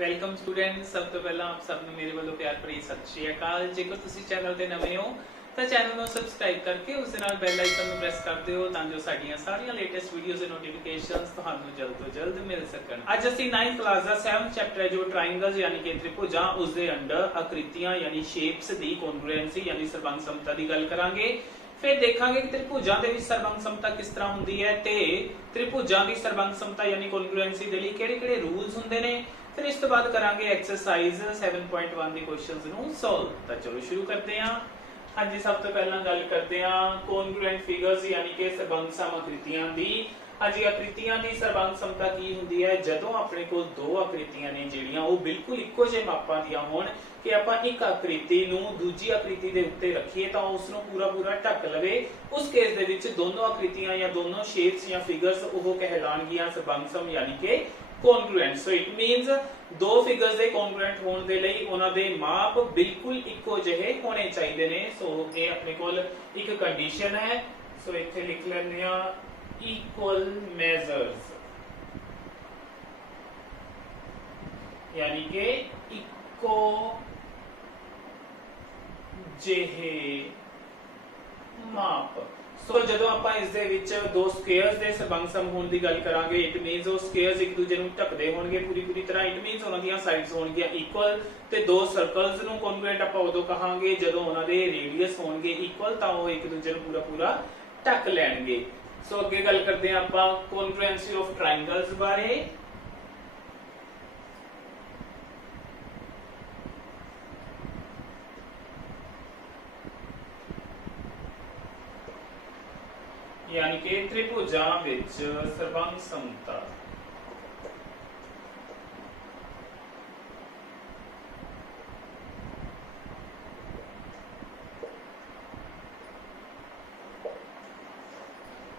Welcome student. ਸਭ ਤੋਂ ਪਹਿਲਾਂ ਆਪ ਸਭ ਨੂੰ ਮੇਰੇ ਵੱਲੋਂ ਪਿਆਰ ਭਰੀ ਸਤਿ ਸ਼੍ਰੀ ਅਕਾਲ। ਜੇਕਰ ਤੁਸੀਂ ਚੈਨਲ ਤੇ ਨਵੇਂ ਹੋ ਤਾਂ ਚੈਨਲ ਨੂੰ ਸਬਸਕ੍ਰਾਈਬ ਕਰਕੇ ਉਸ ਦੇ ਨਾਲ ਬੈਲ ਆਈਕਨ ਨੂੰ ਪ੍ਰੈਸ ਕਰ ਦਿਓ ਤਾਂ ਜੋ ਸਾਡੀਆਂ ਸਾਰੀਆਂ ਲੇਟੈਸਟ ਵੀਡੀਓਜ਼ ਦੇ ਨੋਟੀਫਿਕੇਸ਼ਨਸ ਤੁਹਾਨੂੰ ਜਲਦ ਤੋਂ ਜਲਦ ਮਿਲ ਸਕਣ। ਅੱਜ ਅਸੀਂ 9th ਕਲਾਸ ਦਾ 7th ਚੈਪਟਰ ਹੈ ਜੋ ਟ੍ਰਾਇੰਗਲਸ ਯਾਨੀ ਕਿ ਤ੍ਰਿਭੁਜਾਂ, ਉਸ ਦੇ ਅੰਡਰ ਆਕ੍ਰਿਤੀਆਂ ਯਾਨੀ ਸ਼ੇਪਸ ਦੀ ਕੌਨਗਰੂਐਂਸੀ ਯਾਨੀ ਸਰਬੰਗ ਸਮਤਾ ਦੀ ਗੱਲ ਕਰਾਂਗੇ। फिर देखांगे कि त्रिभुजां दे विच सरबंग समता किस तरह हुंदी है ते त्रिभुजां दी सरबंग समता यानी कॉन्ग्रुएंसी दे लई किहड़े-किहड़े रूल्स हुंदे ने। फिर इस तो बाद करांगे एक्सरसाइज 7.1 दी क्वेश्चंस नूं सॉल्व। तां चलो शुरू करते हां। हां जी, सब तो पहला गल करते हां कॉन्ग्रुएंट फिगर्स यानी कि सरबंग सम आकृतियां दी। हां जी, आकृतियां दी सरबंग समता की हुंदी है जदों अपने कोल दो आकृतियां ने ਜਿਹੜੀਆਂ ਉਹ ਬਿਲਕੁਲ ਇੱਕੋ ਜਿਹੇ ਮਾਪਾਂ ਦੀਆਂ ਹੋਣ कि ਆਪਾਂ ਇੱਕ ਆਕ੍ਰਿਤੀ ਨੂੰ ਦੂਜੀ ਆਕ੍ਰਿਤੀ ਦੇ ਉੱਤੇ ਰੱਖੀਏ ਤਾਂ ਉਸ ਨੂੰ ਪੂਰਾ ਢੱਕ ਲਵੇ। ਉਸ ਕੇਸ ਦੇ ਵਿੱਚ ਦੋਨੋਂ ਆਕ੍ਰਿਤੀਆਂ ਜਾਂ ਦੋਨੋਂ ਸ਼ੇਪਸ ਜਾਂ ਫਿਗਰਸ ਉਹ ਕਹਿਲਾਣਗੀਆਂ ਸਰਬੰਗ ਸਮ ਯਾਨੀ ਕਿ ਕੌਨਗਰੂਐਂਟ। ਸੋ ਇਟ ਮੀਨਸ ਦੋ ਫਿਗਰਸ ਦੇ ਕੌਨਗਰੂਐਂਟ ਹੋਣ ਦੇ ਲਈ ਉਹਨਾਂ ਦੇ ਮਾਪ ਬਿਲਕੁਲ ਇੱਕੋ ਜਿਹੇ ਹੋਣੇ ਚਾਹੀਦੇ ਨੇ। ਸੋ ਇਹ ਆਪਣੇ ਕੋਲ ਇੱਕ ਕੰਡੀਸ਼ਨ ਹੈ। ਸੋ ਇੱਥੇ ਲਿਖ ਲੈਂਦੇ ਆ ਇਕੁਅਲ ਮੇਜ਼ਰਸ यानी कि इको ਜਿਹੇ ਮਾਪ। ਸੋ ਜਦੋਂ ਆਪਾਂ ਇਸ ਦੇ ਵਿੱਚ ਦੋ ਸਕੁਅਰਸ ਦੇ ਸਰਬੰਗ ਸਮ ਹੋਣ ਦੀ ਗੱਲ ਕਰਾਂਗੇ ਇਟ ਮੀਨਸ ਉਹ ਸਕੁਅਰਸ ਇੱਕ ਦੂਜੇ ਨੂੰ ਢੱਕਦੇ ਹੋਣਗੇ ਪੂਰੀ ਤਰ੍ਹਾਂ। ਇਟ ਮੀਨਸ ਉਹਨਾਂ ਦੀਆਂ ਸਾਈਡਸ ਹੋਣਗੀਆਂ ਇਕੁਅਲ ਤੇ ਦੋ ਸਰਕਲਸ ਨੂੰ ਕੌਨਗਰੂਐਂਟ ਆਪਾਂ ਉਦੋਂ ਕਹਾਂਗੇ ਜਦੋਂ ਉਹਨਾਂ ਦੇ ਰੇਡੀਅਸ ਹੋਣਗੇ ਇਕੁਅਲ ਤਾਂ ਉਹ ਇੱਕ ਦੂਜੇ ਨੂੰ ਪੂਰਾ ਢੱਕ ਲੈਣਗੇ। ਸੋ ਅੱਗੇ ਗੱਲ ਕਰਦੇ ਹਾਂ ਆਪਾਂ ਕੌਨਗਰੂਐਂਸੀ ਆਫ ਟ੍ਰਾਇੰਗਲਸ ਬਾਰੇ। यानी कि त्रिभुजां विच सरबंग समता।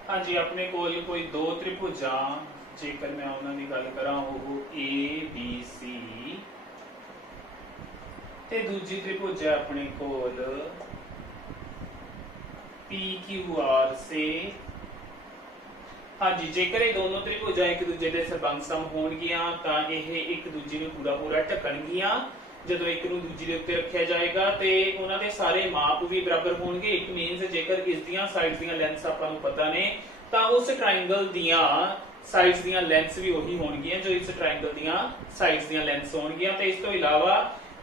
हाँ जी, अपने कोल कोई दो त्रिभुजां जेकर मैं उन्हां दी गल करां वो ABC ते दूजी त्रिभुज है अपने कोल PQR से। हाँ जी, जेकर ये दोनों त्रिभुजां एक दूजे दे सरबंग सम होणगीਆਂ ਤਾਂ ਇਹ ਇੱਕ ਦੂਜੇ ਨੂੰ ਪੂਰਾ ਢੱਕਣਗੀਆਂ। ਜਦੋਂ ਇੱਕ ਨੂੰ ਦੂਜੀ ਦੇ ਉੱਤੇ ਰੱਖਿਆ ਜਾਏਗਾ ਤੇ ਉਹਨਾਂ ਦੇ ਸਾਰੇ ਮਾਪ ਵੀ ਬਰਾਬਰ ਹੋਣਗੇ। ਇਟ ਮੀਨਸ ਜੇਕਰ ਇਸ ਦੀਆਂ ਸਾਈਡਸ ਦੀਆਂ ਲੈਂਥਸ ਆਪਾਂ ਨੂੰ ਪਤਾ ਨੇ ਤਾਂ ਉਸ ਟ੍ਰਾਇੰਗਲ ਦੀਆਂ ਸਾਈਡਸ ਦੀਆਂ ਲੈਂਥਸ ਵੀ ਉਹੀ ਹੋਣਗੀਆਂ ਜੋ ਇਸ ਟ੍ਰਾਇੰਗਲ ਦੀਆਂ ਸਾਈਡਸ ਦੀਆਂ ਲੈਂਥਸ ਹੋਣਗੀਆਂ। ਤੇ ਇਸ ਤੋਂ ਇਲਾਵਾ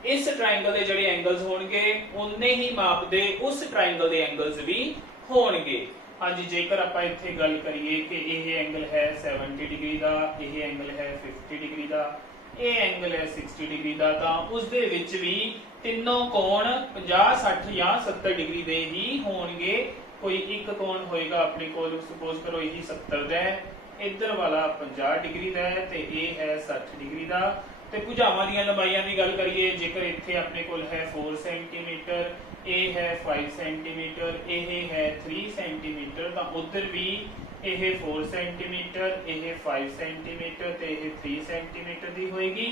ਇਸ ਟ੍ਰਾਇੰਗਲ ਦੇ ਜਿਹੜੇ ਐਂਗਲਸ ਹੋਣਗੇ ਉਨੇ ਹੀ ਮਾਪ ਦੇ ਉਸ ਟ੍ਰਾਇੰਗਲ ਦੇ ਐਂਗਲਸ ਵੀ ਹੋਣਗੇ। हाँ जी, जेकर ਆਪਾਂ ਇੱਥੇ ਗੱਲ ਕਰੀਏ ਕਿ ਇਹ ਐਂਗਲ ਹੈ 70 ਡਿਗਰੀ ਦਾ, ਇਹ ਐਂਗਲ ਹੈ 50 ਡਿਗਰੀ ਦਾ, ਇਹ ਐਂਗਲ ਹੈ 60 ਡਿਗਰੀ ਦਾ ਤਾਂ ਉਸ ਦੇ ਵਿੱਚ ਵੀ ਤਿੰਨੋਂ ਕੋਣ 50 60 ਜਾਂ 70 ਡਿਗਰੀ ਦੇ ਹੀ ਹੋਣਗੇ। ਕੋਈ ਇੱਕ ਕੋਣ ਹੋਏਗਾ ਆਪਣੇ ਕੋਲ ਸਪੋਜ਼ ਕਰੋ ਇਹ 70 ਦਾ ਹੈ, ਇੱਧਰ ਵਾਲਾ 50 ਡਿਗਰੀ ਦਾ ਹੈ ਤੇ ਇਹ ਹੈ 60 ਡਿਗਰੀ ਦਾ। ਤੇ ਭੁਜਾਵਾਂ ਦੀਆਂ ਲੰਬਾਈਆਂ ਦੀ ਗੱਲ ਕਰੀਏ ਜੇਕਰ ਇੱਥੇ ਆਪਣੇ ਕੋਲ ਹੈ 4 ਸੈਂਟੀਮੀਟਰ, ਇਹ ਹੈ 5 ਸੈਂਟੀਮੀਟਰ, ਇਹ ਹੈ 3 ਸੈਂਟੀਮੀਟਰ ਤਾਂ ਉਧਰ ਵੀ ਇਹ 4 ਸੈਂਟੀਮੀਟਰ, ਇਹ 5 ਸੈਂਟੀਮੀਟਰ ਤੇ ਇਹ 3 ਸੈਂਟੀਮੀਟਰ ਦੀ ਹੋਏਗੀ।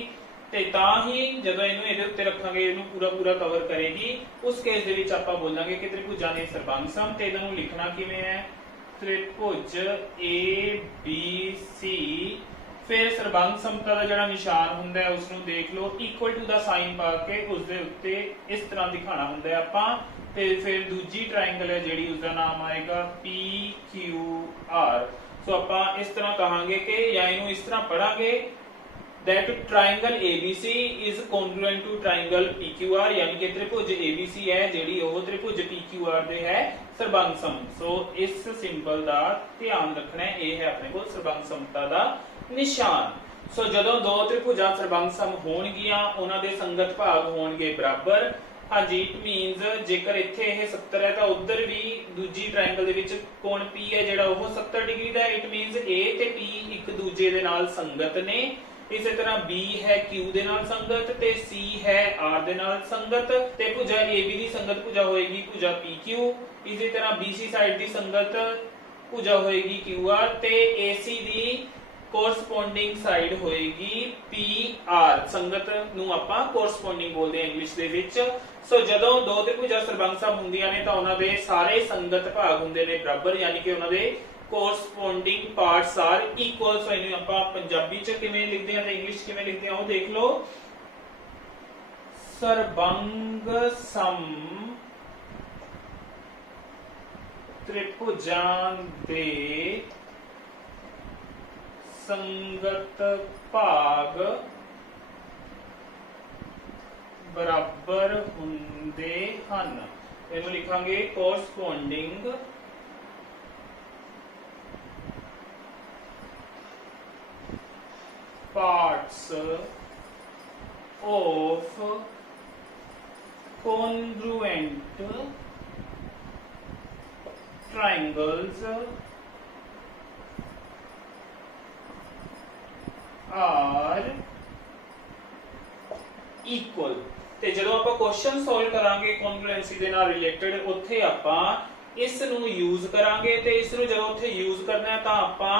ਤੇ ਤਾਂ ਹੀ ਜਦੋਂ ਇਹਨੂੰ ਇਹਦੇ ਉੱਤੇ ਰੱਖਾਂਗੇ ਇਹਨੂੰ ਪੂਰਾ ਕਵਰ ਕਰੇਗੀ। ਉਸ ਕੇਸ ਦੇ ਵਿੱਚ ਆਪਾਂ ਬੋਲਾਂਗੇ ਕਿ त्रिभुजां ਦੇ ਸਰਬੰਗ ਸਮ। ਤੇ ਇਹਨਾਂ ਨੂੰ ਲਿਖਣਾ ਕਿਵੇਂ ਹੈ? त्रिभुज ABC। फिर सरबंग समता का जो निशान होंगे उसनू देख लो इक्वल टू दा साइन पा के उसके उत्ते इस तरह दिखाना होंगे आपां। ते फिर दूजी ट्रायंगल है जिहड़ी उसका नाम आएगा PQR। सो आपां इस तरह कहांगे कि या इनू इस तरह पढ़ांगे that triangle ABC is congruent to triangle PQR यानी कि त्रिभुज ABC है जिहड़ी ओह त्रिभुज PQR दे है सरबंग सम। सो इस सिंबल का ध्यान रखना है, यह है अपने को सरबंग समता का निशान। सो जदों दो त्रिभुजां सरबंग सम होणगीਆਂ ਉਹਨਾਂ ਦੇ ਸੰਗਤ ਭਾਗ ਹੋਣਗੇ ਬਰਾਬਰ। हाँ जी, इट मीन्स जेकर ਇੱਥੇ ਇਹ 70 ਹੈ ਤਾਂ ਉਧਰ ਵੀ ਦੂਜੀ ਟ੍ਰਾਇੰਗਲ ਦੇ ਵਿੱਚ ਕੋਣ P ਹੈ ਜਿਹੜਾ ਉਹ 70 degree the. It means A ਤੇ P ਇੱਕ ਦੂਜੇ ਦੇ ਨਾਲ ਸੰਗਤ ਨੇ। ਇਸੇ ਤਰ੍ਹਾਂ B ਹੈ Q ਦੇ ਨਾਲ ਸੰਗਤ ਤੇ C ਹੈ R ਦੇ ਨਾਲ ਸੰਗਤ ਤੇ ਭੁਜਾ AB ਦੀ ਸੰਗਤ ਭੁਜਾ ਹੋਏਗੀ ਭੁਜਾ PQ। ਇਸੇ ਤਰ੍ਹਾਂ BC ਸਾਈਡ ਦੀ ਸੰਗਤ ਭੁਜਾ ਹੋਏਗੀ QR ਤੇ AC ਦੀ ਕੋਰਸਪੋਂਡਿੰਗ ਸਾਈਡ ਹੋਏਗੀ PR। ਸੰਗਤ ਨੂੰ ਆਪਾਂ ਕੋਰਸਪੋਂਡਿੰਗ ਬੋਲਦੇ ਹਾਂ ਇੰਗਲਿਸ਼ ਦੇ ਵਿੱਚ। ਸੋ ਜਦੋਂ ਦੋ त्रिभुजां ਸਰਬੰਗ ਸਮ ਹੁੰਦੀਆਂ ਨੇ ਤਾਂ ਉਹਨਾਂ ਦੇ ਸਾਰੇ ਸੰਗਤ ਭਾਗ ਹੁੰਦੇ ਨੇ ਬਰਾਬਰ, ਯਾਨੀ ਕਿ ਉਹਨਾਂ ਦੇ ਕੋਰਸਪੋਂਡਿੰਗ ਪਾਰਟਸ ਆਰ ਇਕੁਅਲ। ਸੋ ਇਹਨੂੰ ਆਪਾਂ ਪੰਜਾਬੀ ਚ ਕਿਵੇਂ ਲਿਖਦੇ ਹਾਂ ਤੇ ਇੰਗਲਿਸ਼ ਕਿਵੇਂ ਲਿਖਦੇ ਹਾਂ ਉਹ ਦੇਖ ਲਓ। ਸਰਬੰਗ ਸਮ त्रिभुजां दे संगत भाग बराबर हुंदे हन। इहनूं लिखांगे corresponding parts of congruent triangles are equal। ਤੇ ਜਦੋਂ ਆਪਾਂ ਕੁਐਸਚਨ ਸੋਲਵ ਕਰਾਂਗੇ ਕੌਨਗਰੂਐਂਸੀ ਦੇ ਨਾਲ ਰਿਲੇਟਡ ਉੱਥੇ ਆਪਾਂ ਇਸ ਨੂੰ ਯੂਜ਼ ਕਰਾਂਗੇ ਤੇ ਇਸ ਨੂੰ ਜਦੋਂ ਉੱਥੇ ਯੂਜ਼ ਕਰਨਾ ਹੈ ਤਾਂ ਆਪਾਂ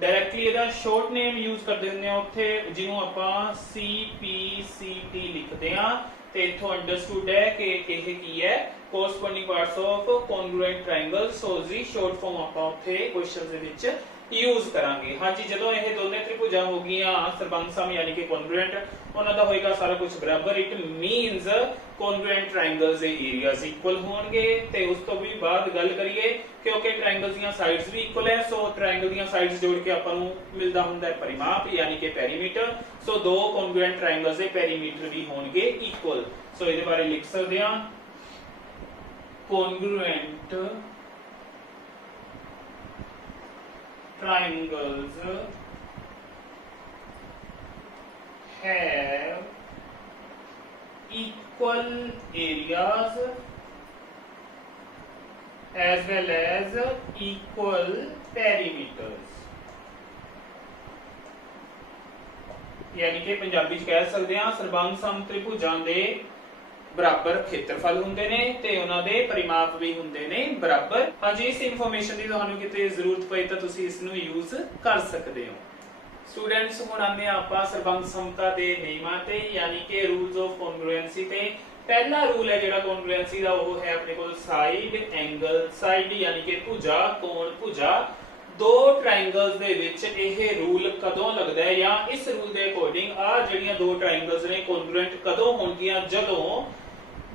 ਡਾਇਰੈਕਟਲੀ ਇਹਦਾ ਸ਼ਾਰਟ ਨੇਮ ਯੂਜ਼ ਕਰਦੇ ਹੁੰਦੇ ਆ ਉੱਥੇ ਜਿਹਨੂੰ ਆਪਾਂ CPCT ਲਿਖਦੇ ਆ ਤੇ ਇਥੋਂ ਅੰਡਰਸਟੂਡ ਹੈ ਕਿ ਇਹ ਕੀ ਹੈ ਕੋਰਸਪੋਂਡਿੰਗ ਪਾਰਟਸ ਆਫ ਕੌਨਗਰੂਐਂਟ ਟ੍ਰਾਇੰਗਲ। ਸੋ ਜੀ ਸ਼ਾਰਟ ਫਾਰਮ ਆਪਾਂ ਉੱਥੇ ਕੁਐਸਚਨਸ ਦੇ ਵਿੱਚ ਯੂਜ਼ ਕਰਾਂਗੇ। ਹਾਂਜੀ ਜਦੋਂ ਇਹ ਦੋਨੇ ਤ੍ਰਿਭੁਜਾਂ ਹੋ ਗਈਆਂ ਸਰਬੰਗ ਸਮ ਯਾਨੀ ਕਿ ਕੌਨਗਰੂਐਂਟ ਉਹਨਾਂ ਦਾ ਹੋਏਗਾ ਸਾਰਾ ਕੁਝ ਬਰਾਬਰ। ਇਟ ਮੀਨਸ ਕੌਨਗਰੂਐਂਟ ਟ੍ਰਾਇੰਗਲਸ ਦੇ ਏਰੀਆਜ਼ ਇਕੁਅਲ ਹੋਣਗੇ। ਤੇ ਉਸ ਤੋਂ ਵੀ ਬਾਅਦ ਗੱਲ ਕਰੀਏ ਕਿਉਂਕਿ ਟ੍ਰਾਇੰਗਲ ਦੀਆਂ ਸਾਈਡਸ ਵੀ ਇਕੁਅਲ ਹੈ ਸੋ ਟ੍ਰਾਇੰਗਲ ਦੀਆਂ ਸਾਈਡਸ ਜੋੜ ਕੇ ਆਪਾਂ ਨੂੰ ਮਿਲਦਾ ਹੁੰਦਾ ਹੈ ਪਰਿਮਾਪ ਯਾਨੀ ਕਿ ਪੈਰੀਮੀਟਰ। ਸੋ ਦੋ ਕੌਨਗਰੂਐਂਟ ਟ੍ਰਾਇੰਗਲਸ ਦੇ ਪੈਰੀਮੀਟਰ ਵੀ ਹੋਣਗੇ ਇਕੁਅਲ। ਸੋ ਇਹਦੇ ਬਾਰੇ ਲਿਖ ਸਕਦੇ ਹਾਂ congruent triangles have equal areas as well as equal perimeters। यानी कि पंजाबी च कह सकते हैं ਸਰਬੰਗ ਸਮ ਤ੍ਰਿਭੁਜਾਂ ਦੇ ਬਰਾਬਰ ਖੇਤਰਫਲ ਹੁੰਦੇ ਨੇ ਤੇ ਉਹਨਾਂ ਦੇ ਪਰਿਮਾਪ ਵੀ ਹੁੰਦੇ ਨੇ ਬਰਾਬਰ। ਹਾਂਜੀ ਇਸ ਇਨਫੋਰਮੇਸ਼ਨ ਦੀ ਤੁਹਾਨੂੰ ਕਿਤੇ ਜ਼ਰੂਰਤ ਪਈ ਤਾਂ ਤੁਸੀਂ ਇਸ ਨੂੰ ਯੂਜ਼ ਕਰ ਸਕਦੇ ਹੋ। ਸਟੂਡੈਂਟਸ ਹੁਣ ਆਉਂਦੇ ਆਪਾਂ ਸਰਬੰਗ ਸਮਤਾ ਦੇ ਨਿਯਮਾਂ ਤੇ ਯਾਨੀ ਕਿ ਰੂਲਸ ਆਫ ਕੌਨਗਰੂਐਂਸੀ ਤੇ। ਪਹਿਲਾ ਰੂਲ ਹੈ ਜਿਹੜਾ ਕੌਨਗਰੂਐਂਸੀ ਦਾ ਉਹ ਹੈ ਆਪਣੇ ਕੋਲ ਸਾਈਡ ਐਂਗਲ ਸਾਈਡ ਯਾਨੀ ਕਿ ਭੁਜਾ ਕੋਣ ਭੁਜਾ। ਦੋ ਟ੍ਰਾਇੰਗਲਸ ਦੇ ਵਿੱਚ ਇਹ ਰੂਲ ਕਦੋਂ ਲੱਗਦਾ ਹੈ ਜਾਂ ਇਸ ਰੂਲ ਦੇ ਅਕੋਰਡਿੰਗ ਆ ਜਿਹੜੀਆਂ ਦੋ ਟ੍ਰਾਇੰਗਲਸ ਨੇ ਕੌਨਗਰੂਐਂਟ ਕਦੋਂ ਹੋਣਗੀਆਂ ਜਦੋਂ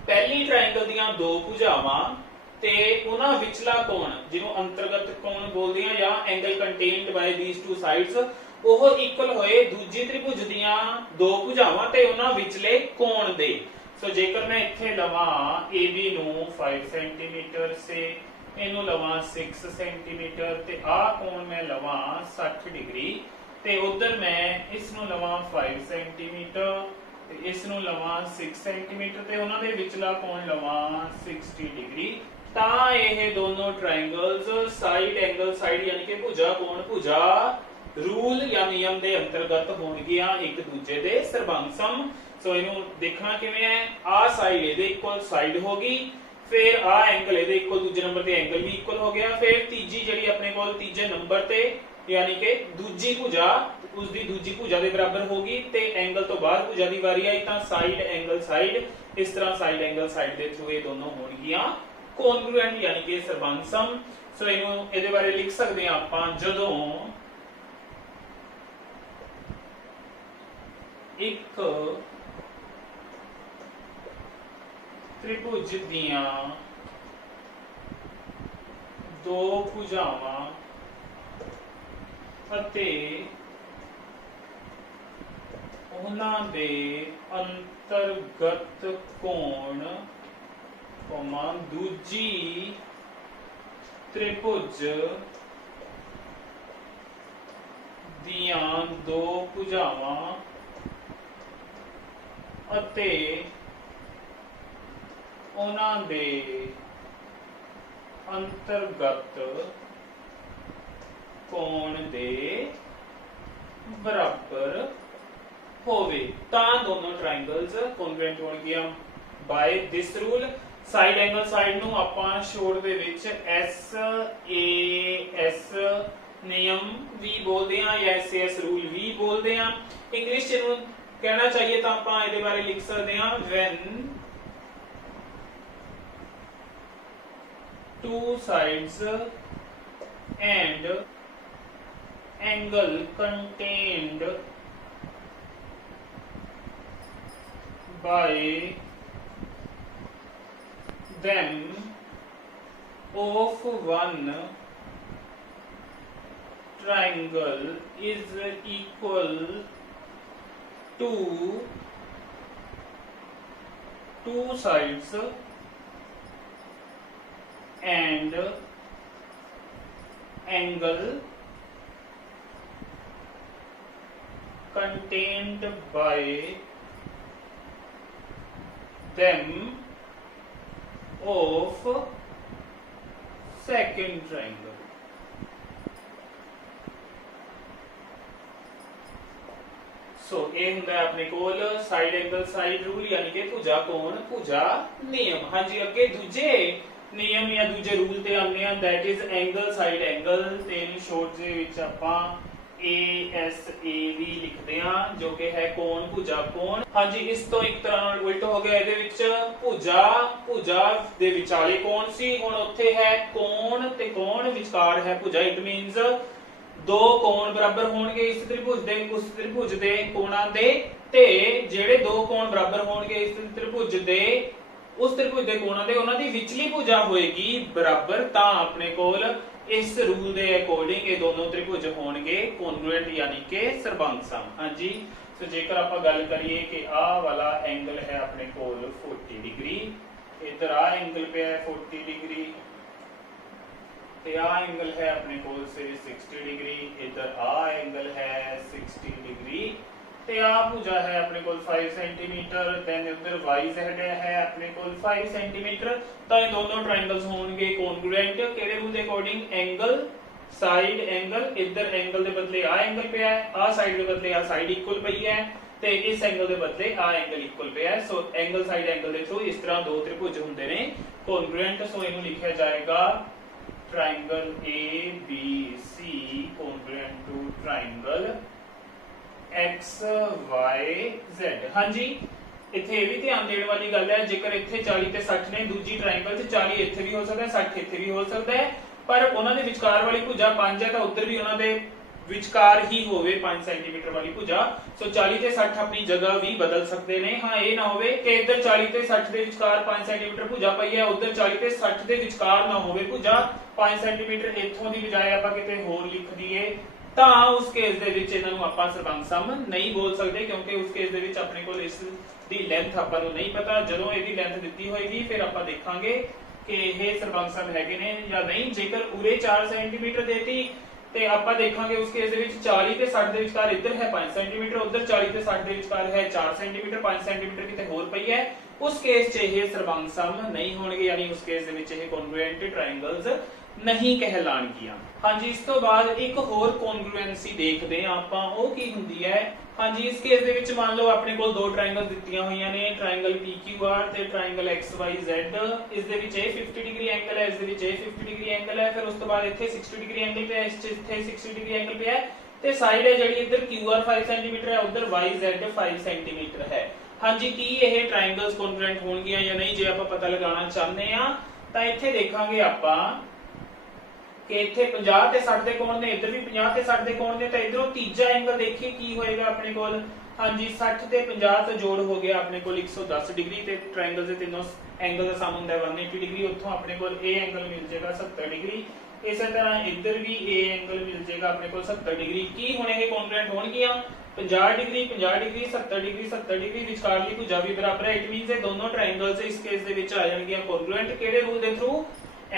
ਪਹਿਲੀ ਟ੍ਰਾਇੰਗਲ ਦੀਆਂ ਦੋ ਭੁਜਾਵਾਂ ਤੇ ਉਹਨਾਂ ਵਿਚਲਾ ਕੋਣ ਜਿਹਨੂੰ ਅੰਤਰਗਤ ਕੋਣ ਬੋਲਦੇ ਆ ਜਾਂ angle contained by these two sides ਉਹ ਇਕੁਅਲ ਹੋਏ ਦੂਜੀ ਤ੍ਰਿਭੁਜ ਦੀਆਂ ਦੋ ਭੁਜਾਵਾਂ ਤੇ ਉਹਨਾਂ ਵਿਚਲੇ ਕੋਣ ਦੇ। ਸੋ ਜੇਕਰ ਮੈਂ ਇੱਥੇ ਲਵਾਂ AB ਨੂੰ 5 ਸੈਂਟੀਮੀਟਰ ਸੇ ਇਹਨੂੰ ਲਵਾਂ 6 ਸੈਂਟੀਮੀਟਰ ਤੇ ਆਹ ਕੋਣ ਮੈਂ ਲਵਾਂ 60 ਡਿਗਰੀ ਤੇ ਉਧਰ ਮੈਂ ਇਸ ਨੂੰ ਲਵਾਂ 5 ਸੈਂਟੀਮੀਟਰ ਤੇ ਇਸ ਨੂੰ ਲਵਾਂ 6 ਸੈਂਟੀਮੀਟਰ ਤੇ ਉਹਨਾਂ ਦੇ ਵਿਚਲਾ ਕੋਣ ਲਵਾਂ 60 ਡਿਗਰੀ ਤਾਂ ਇਹ ਦੋਨੋਂ ਟ੍ਰਾਇੰਗਲਸ ਸਾਈਡ ਐਂਗਲ ਸਾਈਡ ਯਾਨੀ ਕਿ ਭੁਜਾ ਕੋਣ ਭੁਜਾ ਰੂਲ ਜਾਂ ਨਿਯਮ ਦੇ ਅੰਤਰਗਤ ਹੋਣਗੀਆਂ ਇੱਕ ਦੂਜੇ ਦੇ ਸਰਬੰਗ ਸਮ। ਸੋ ਇਹਨੂੰ ਦੇਖਣਾ ਕਿਵੇਂ ਹੈ ਆਹ ਸਾਈਡ ਇਹਦੇ ਇਕੁਅਲ ਸਾਈਡ ਹੋ ਗਈ फिर आ एंगल ਇਹਦੇ इक्वल दूजे नंबर ਤੇ एंगल भी इक्वल हो गया। फिर तीजी ਜਿਹੜੀ ਆਪਣੇ ਕੋਲ ਤੀਜੇ ਨੰਬਰ ਤੇ ਯਾਨੀ ਕਿ ਦੂਜੀ ਭੁਜਾ ਉਸ ਦੀ ਦੂਜੀ ਭੁਜਾ ਦੇ ਬਰਾਬਰ ਹੋਗੀ ਤੇ ਐਂਗਲ ਤੋਂ ਬਾਅਦ ਭੁਜਾ ਦੀ ਵਾਰੀ ਆਈ ਤਾਂ ਸਾਈਡ ਐਂਗਲ ਸਾਈਡ ਇਸ ਤਰ੍ਹਾਂ ਸਾਈਡ ਐਂਗਲ ਸਾਈਡ ਦੇ ਥਰੂ ਇਹ ਦੋਨੋਂ ਹੋਣਗੀਆਂ ਕੌਨਗਰੂਐਂਟ ਯਾਨੀ ਕਿ ਸਰਬੰਗ ਸਮ। ਸੋ ਇਹਨੂੰ ਇਹਦੇ ਬਾਰੇ ਲਿਖ ਸਕਦੇ ਹਾਂ ਆਪਾਂ ਜਦੋਂ ਇੱਕ त्रिभुज दियां दो भुजावां ਅਤੇ ਉਹਨਾਂ ਦੇ ਅੰਤਰਗਤ ਕੋਣ ਦੂਜੀ त्रिभुज ਦੀਆਂ ਦੋ ਭੁਜਾਵਾਂ ਅਤੇ ਉਹਨਾਂ ਦੇ ਅੰਤਰਗਤ ਕੋਣ ਦੇ ਬਰਾਬਰ ਹੋਵੇ ਤਾਂ ਦੋਨੋਂ ਟ੍ਰਾਇੰਗਲਸ ਕੌਨਗਰੂਐਂਟ ਹੋਣਗੀਆਂ ਬਾਈ ਦਿਸ ਰੂਲ। ਸਾਈਡ ਐਂਗਲ ਸਾਈਡ ਨੂੰ ਆਪਾਂ ਸ਼ੋਰਟ ਦੇ ਵਿੱਚ SAS ਨਿਯਮ ਵੀ ਬੋਲਦੇ ਆ ਜਾਂ SAS ਰੂਲ ਵੀ ਬੋਲਦੇ ਆ। ਇੰਗਲਿਸ਼ ਚ ਇਹਨੂੰ ਕਹਿਣਾ ਚਾਹੀਏ ਤਾਂ ਆਪਾਂ ਇਹਦੇ ਬਾਰੇ ਲਿਖ ਸਕਦੇ ਹਾਂ when two sides and angle contained by them of one triangle is equal to two sides and angle contained by them of second triangle। सो ये ਹੁੰਦਾ है अपने कोल साइड एंगल साइड रूल यानी कि भुजा कोण भुजा नियम। हाँ जी अगे दूजे नियम या दूजे रूल ते आने हैं that is angle side angle ते शॉर्ट दे विच आपां ASAV लिखते हैं जो कि है कोण भुजा कोण। हाँ जी इस तो एक तरह नाल उल्ट हो गया ਇਹਦੇ ਵਿੱਚ ਭੁजा ਭੁजा ਦੇ ਵਿਚਾਲੇ ਕੋਣ ਸੀ ਹੁਣ ਉੱਥੇ ਹੈ ਕੋਣ ਤੇ ਕੋਣ ਵਿਚਕਾਰ ਹੈ ਭੁजा ਇਟ ਮੀਨਸ दो कोण बराबर होणगे इस त्रिभुज दे उस त्रिभुज दे कोणां दे ते ਜਿਹੜੇ ਦੋ कोण बराबर होणगे इस त्रिभुज दे उस त्रिभुज दे कोणां दे ਉਹਨਾਂ ਦੀ ਵਿਚਲੀ ਭੁजा ਹੋਏਗੀ ਬਰਾਬਰ ਤਾਂ ਆਪਣੇ ਕੋਲ ਇਸ ਰੂਲ ਦੇ ਅਕੋਰਡਿੰਗ ਇਹ ਦੋਨੋਂ त्रिभुज ਹੋਣਗੇ ਕੋਨਗਰੂਐਂਟ ਯਾਨੀ ਕਿ ਸਰਬੰਗ ਸਮ। ਹਾਂਜੀ ਸੋ ਜੇਕਰ ਆਪਾਂ ਗੱਲ ਕਰੀਏ ਕਿ ਆਹ ਵਾਲਾ ਐਂਗਲ ਹੈ ਆਪਣੇ ਕੋਲ 40 ਡਿਗਰੀ ਇਧਰ ਆ ਐਂਗਲ ਪਿਆ ਹੈ 40 ਡਿਗਰੀ ਤੇ ਆ ਐਂਗਲ ਹੈ ਆਪਣੇ ਕੋਲ ਸੇ 60 ਡਿਗਰੀ ਇਧਰ ਆ ਐਂਗਲ ਹੈ 60 ਡਿਗਰੀ ਤੇ ਆ ਭੁजा ਹੈ ਆਪਣੇ ਕੋਲ 5 ਸੈਂਟੀਮੀਟਰ ਦੈਨ ਇਧਰ y z ਹੈ ਆਪਣੇ ਕੋਲ 5 ਸੈਂਟੀਮੀਟਰ ਤਾਂ ਇਹ ਦੋਨੋਂ ਟ੍ਰਾਇੰਗਲਸ ਹੋਣਗੇ ਕੋਨਗਰੂਐਂਟ ਕਿਹੜੇ ਰੂਲ ਦੇ ਅਕੋਰਡਿੰਗ ਐਂਗਲ ਸਾਈਡ ਐਂਗਲ ਇਧਰ ਐਂਗਲ ਦੇ ਬਦਲੇ ਆ ਐਂਗਲ ਪਿਆ ਹੈ ਆ ਸਾਈਡ ਦੇ ਬਦਲੇ ਆ ਸਾਈਡ ਇਕੁਅਲ ਪਈ ਹੈ ਤੇ ਇਸ ਐਂਗਲ ਦੇ ਬਦਲੇ ਆ ਐਂਗਲ ਇਕੁਅਲ ਪਿਆ ਹੈ। ਸੋ ਐਂਗਲ ਸਾਈਡ ਐਂਗਲ ਦੇ ਥਰੂ ਇਸ ਤਰ੍ਹਾਂ ਦੋ त्रिभुज ਹੁੰਦੇ ਨੇ ਕੋਨਗਰੂਐਂਟ। ਸੋ ਇਹਨੂੰ ਲਿਖਿਆ ਜਾਏਗਾ triangle ABC congruent to triangle XYZ। हाँ जी इत्थे ये भी ध्यान देने वाली गल है जेकर इत्थे 40 ते 60 ने दूजी ट्रायंगल च 40 इत्थे भी हो सकता है 60 इत्थे भी हो सकता है पर उन्हां दे विचकार वाली भुजा 5 है तो उधर भी उन्हां दे विचकार ही होवे 5 सेंटीमीटर वाली भुजा। सो 40 ते 60 अपनी जगह भी बदल सकते ने। हाँ ये ना होवे कि इधर 40 ते 60 दे विचकार 5 सेंटीमीटर भुजा पई है उधर 40 ते 60 दे विचकार ना होवे भुजा 5 सेंटीमीटर इत्थों दी बजाय आपां किते होर लिख दईए ਤਾਂ ਉਸ ਕੇਸ ਦੇ ਵਿੱਚ ਇਹਨਾਂ ਨੂੰ ਆਪਾਂ ਸਰਬੰਗ ਸਮ ਨਹੀਂ ਬੋਲ ਸਕਦੇ ਕਿਉਂਕਿ ਉਸ ਕੇਸ ਦੇ ਵਿੱਚ ਆਪਣੇ ਕੋਲ ਇਸ ਦੀ ਲੈਂਥ ਆਪਾਂ ਨੂੰ ਨਹੀਂ ਪਤਾ। ਜਦੋਂ ਇਹਦੀ ਲੈਂਥ ਦਿੱਤੀ ਹੋਏਗੀ ਫਿਰ ਆਪਾਂ ਦੇਖਾਂਗੇ ਕਿ ਇਹ ਸਰਬੰਗ ਸਮ ਹੈਗੇ ਨੇ ਜਾਂ ਨਹੀਂ। ਜੇਕਰ ਉਰੇ 4 ਸੈਂਟੀਮੀਟਰ ਦੇਤੀ ਤੇ ਆਪਾਂ ਦੇਖਾਂਗੇ ਉਸ ਕੇਸ ਦੇ ਵਿੱਚ 40 ਤੇ 60 ਦੇ ਵਿਚਕਾਰ ਇੱਧਰ ਹੈ 5 ਸੈਂਟੀਮੀਟਰ ਉਧਰ 40 ਤੇ 60 ਦੇ ਵਿਚਕਾਰ ਹੈ 4 ਸੈਂਟੀਮੀਟਰ 5 ਸੈਂਟੀਮੀਟਰ ਕਿਤੇ ਹੋਰ ਪਈ ਹੈ ਉਸ ਕੇਸ 'ਚ ਇਹ ਸਰਬੰਗ ਸਮ ਨਹੀਂ ਹੋਣਗੇ ਯਾਨੀ ਉਸ ਕੇਸ ਦੇ ਵਿੱਚ ਇਹ ਕੋਨਗਰੂਐਂਟ ਟ੍ਰਾਇੰਗਲਸ नहीं कहलाणगियां। हाँ जी इस तो बाद एक होर कॉन्ग्रुएंसी देखते हैं आपां ਉਹ ਕੀ ਹੁੰਦੀ ਹੈ। हाँ जी इस केस ਦੇ ਵਿੱਚ ਮੰਨ ਲਓ ਆਪਣੇ ਕੋਲ ਦੋ ਟ੍ਰਾਇੰਗਲ ਦਿੱਤੀਆਂ ਹੋਈਆਂ ਨੇ ਟ੍ਰਾਇੰਗਲ PQR ਤੇ ਟ੍ਰਾਇੰਗਲ XYZ ਇਸ ਦੇ ਵਿੱਚ ਇਹ 50 ਡਿਗਰੀ ਐਂਗਲ ਹੈ ਇਸ ਦੇ ਵਿੱਚ ਇਹ 50 ਡਿਗਰੀ ਐਂਗਲ ਹੈ ਫਿਰ ਉਸ ਤੋਂ ਬਾਅਦ ਇੱਥੇ 60 ਡਿਗਰੀ ਐਂਗਲ ਪਿਆ ਇਸ 'ਚ ਇੱਥੇ 60 ਡਿਗਰੀ ਐਂਗਲ ਪਿਆ ਤੇ ਸਾਈਡ ਹੈ ਜਿਹੜੀ ਇੱਧਰ QR 5 ਸੈਂਟੀਮੀਟਰ ਹੈ ਉਧਰ YZ 5 ਸੈਂਟੀਮੀਟਰ ਹੈ। हाँ जी ਕੀ ਇਹ ਟ੍ਰਾਇੰਗਲਸ ਕਨਵਰਟ ਹੋਣਗੀਆਂ ਜਾਂ ਨਹੀਂ ਜੇ ਆਪਾਂ ਪਤਾ ਲਗਾਉਣਾ ਚਾਹੁੰਦੇ ਆ ਤਾਂ ਇੱਥੇ ਦੇਖਾਂਗੇ ਆਪਾਂ कि इत्थे 50 ते 60 ਦੇ ਕੋਣ ਨੇ ਇੱਧਰ ਵੀ 50 ਤੇ 60 ਦੇ ਕੋਣ ਨੇ ਤਾਂ ਇਧਰੋਂ ਤੀਜਾ ਐਂਗਲ ਦੇਖੀਏ ਕੀ ਹੋਏਗਾ ਆਪਣੇ ਕੋਲ। ਹਾਂਜੀ 60 ਤੇ 50 ਤੋਂ ਜੋੜ ਹੋ ਗਿਆ ਆਪਣੇ ਕੋਲ 110 ਡਿਗਰੀ ਤੇ ਟ੍ਰਾਇੰਗਲ ਦੇ ਤਿੰਨੋਂ ਐਂਗਲ ਦਾ ਸਮ ਹੁੰਦਾ ਹੈ 180 ਡਿਗਰੀ ਉੱਥੋਂ ਆਪਣੇ ਕੋਲ ਇਹ ਐਂਗਲ ਮਿਲ ਜਾਏਗਾ 70 ਡਿਗਰੀ ਇਸੇ ਤਰ੍ਹਾਂ ਇੱਧਰ ਵੀ ਇਹ ਐਂਗਲ ਮਿਲ ਜਾਏਗਾ ਆਪਣੇ ਕੋਲ 70 ਡਿਗਰੀ। ਕੀ ਹੁਣ ਇਹ ਕਨਵਰਟ ਹੋਣਗੀਆਂ 50 ਡਿਗਰੀ 50 ਡਿਗਰੀ 70 ਡਿਗਰੀ 70 ਡਿਗਰੀ ਵਿਚਕਾਰਲੀ ਭੁਜਾ ਵੀ ਬਰਾਬਰ ਹੈ ਇਟ ਮੀਨਸ ਇਹ ਦੋਨੋਂ ਟ੍ਰਾਇੰਗਲਸ ਇਸ ਕੇਸ ਦੇ ਵਿੱਚ ਆ ਜਾਣਗੀਆਂ ਕਨਵਰਟ ਕਿਹੜੇ ਰੂਲ ਦੇ ਥਰੂ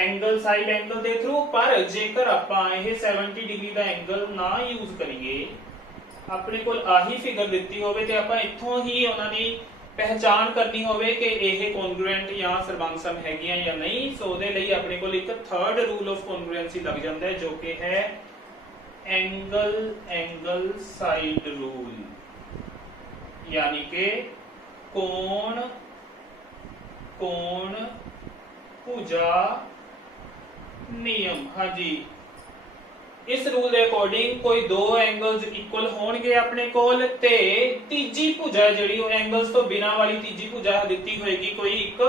एंगल साइड एंगल ਦੇ ਥਰੂ। ਪਰ ਜੇਕਰ ਆਪਾਂ ਇਹ 70 ਡਿਗਰੀ ਦਾ ਐਂਗਲ ਨਾ ਯੂਜ਼ ਕਰੀਏ ਆਪਣੇ ਕੋਲ ਆਹੀ ਫਿਗਰ ਦਿੱਤੀ ਹੋਵੇ ਤੇ ਆਪਾਂ ਇੱਥੋਂ ਹੀ ਉਹਨਾਂ ਦੀ ਪਹਿਚਾਨ ਕਰਨੀ ਹੋਵੇ ਕਿ ਇਹ ਕਨਗਰੂਐਂਟ ਜਾਂ ਸਰਬੰਗ ਸਮ ਹੈਗੀਆਂ ਜਾਂ ਨਹੀਂ ਸੋ ਉਹਦੇ ਲਈ ਆਪਣੇ ਕੋਲ ਇੱਕ ਥਰਡ ਰੂਲ ਆਫ ਕਨਗਰੂਐਂਸੀ ਲੱਗ ਜਾਂਦਾ ਹੈ ਜੋ ਕਿ ਹੈ एंगल साइड रूल यानी कि कोण भुजा नियम। हाँ जी इस रूल के अकॉर्डिंग कोई दो एंगल्स इक्वल होणगे अपने कोल ते तीजी भुजा जिहड़ी एंगल्स तो बिना वाली तीजी भुजा दित्ती होएगी कोई एक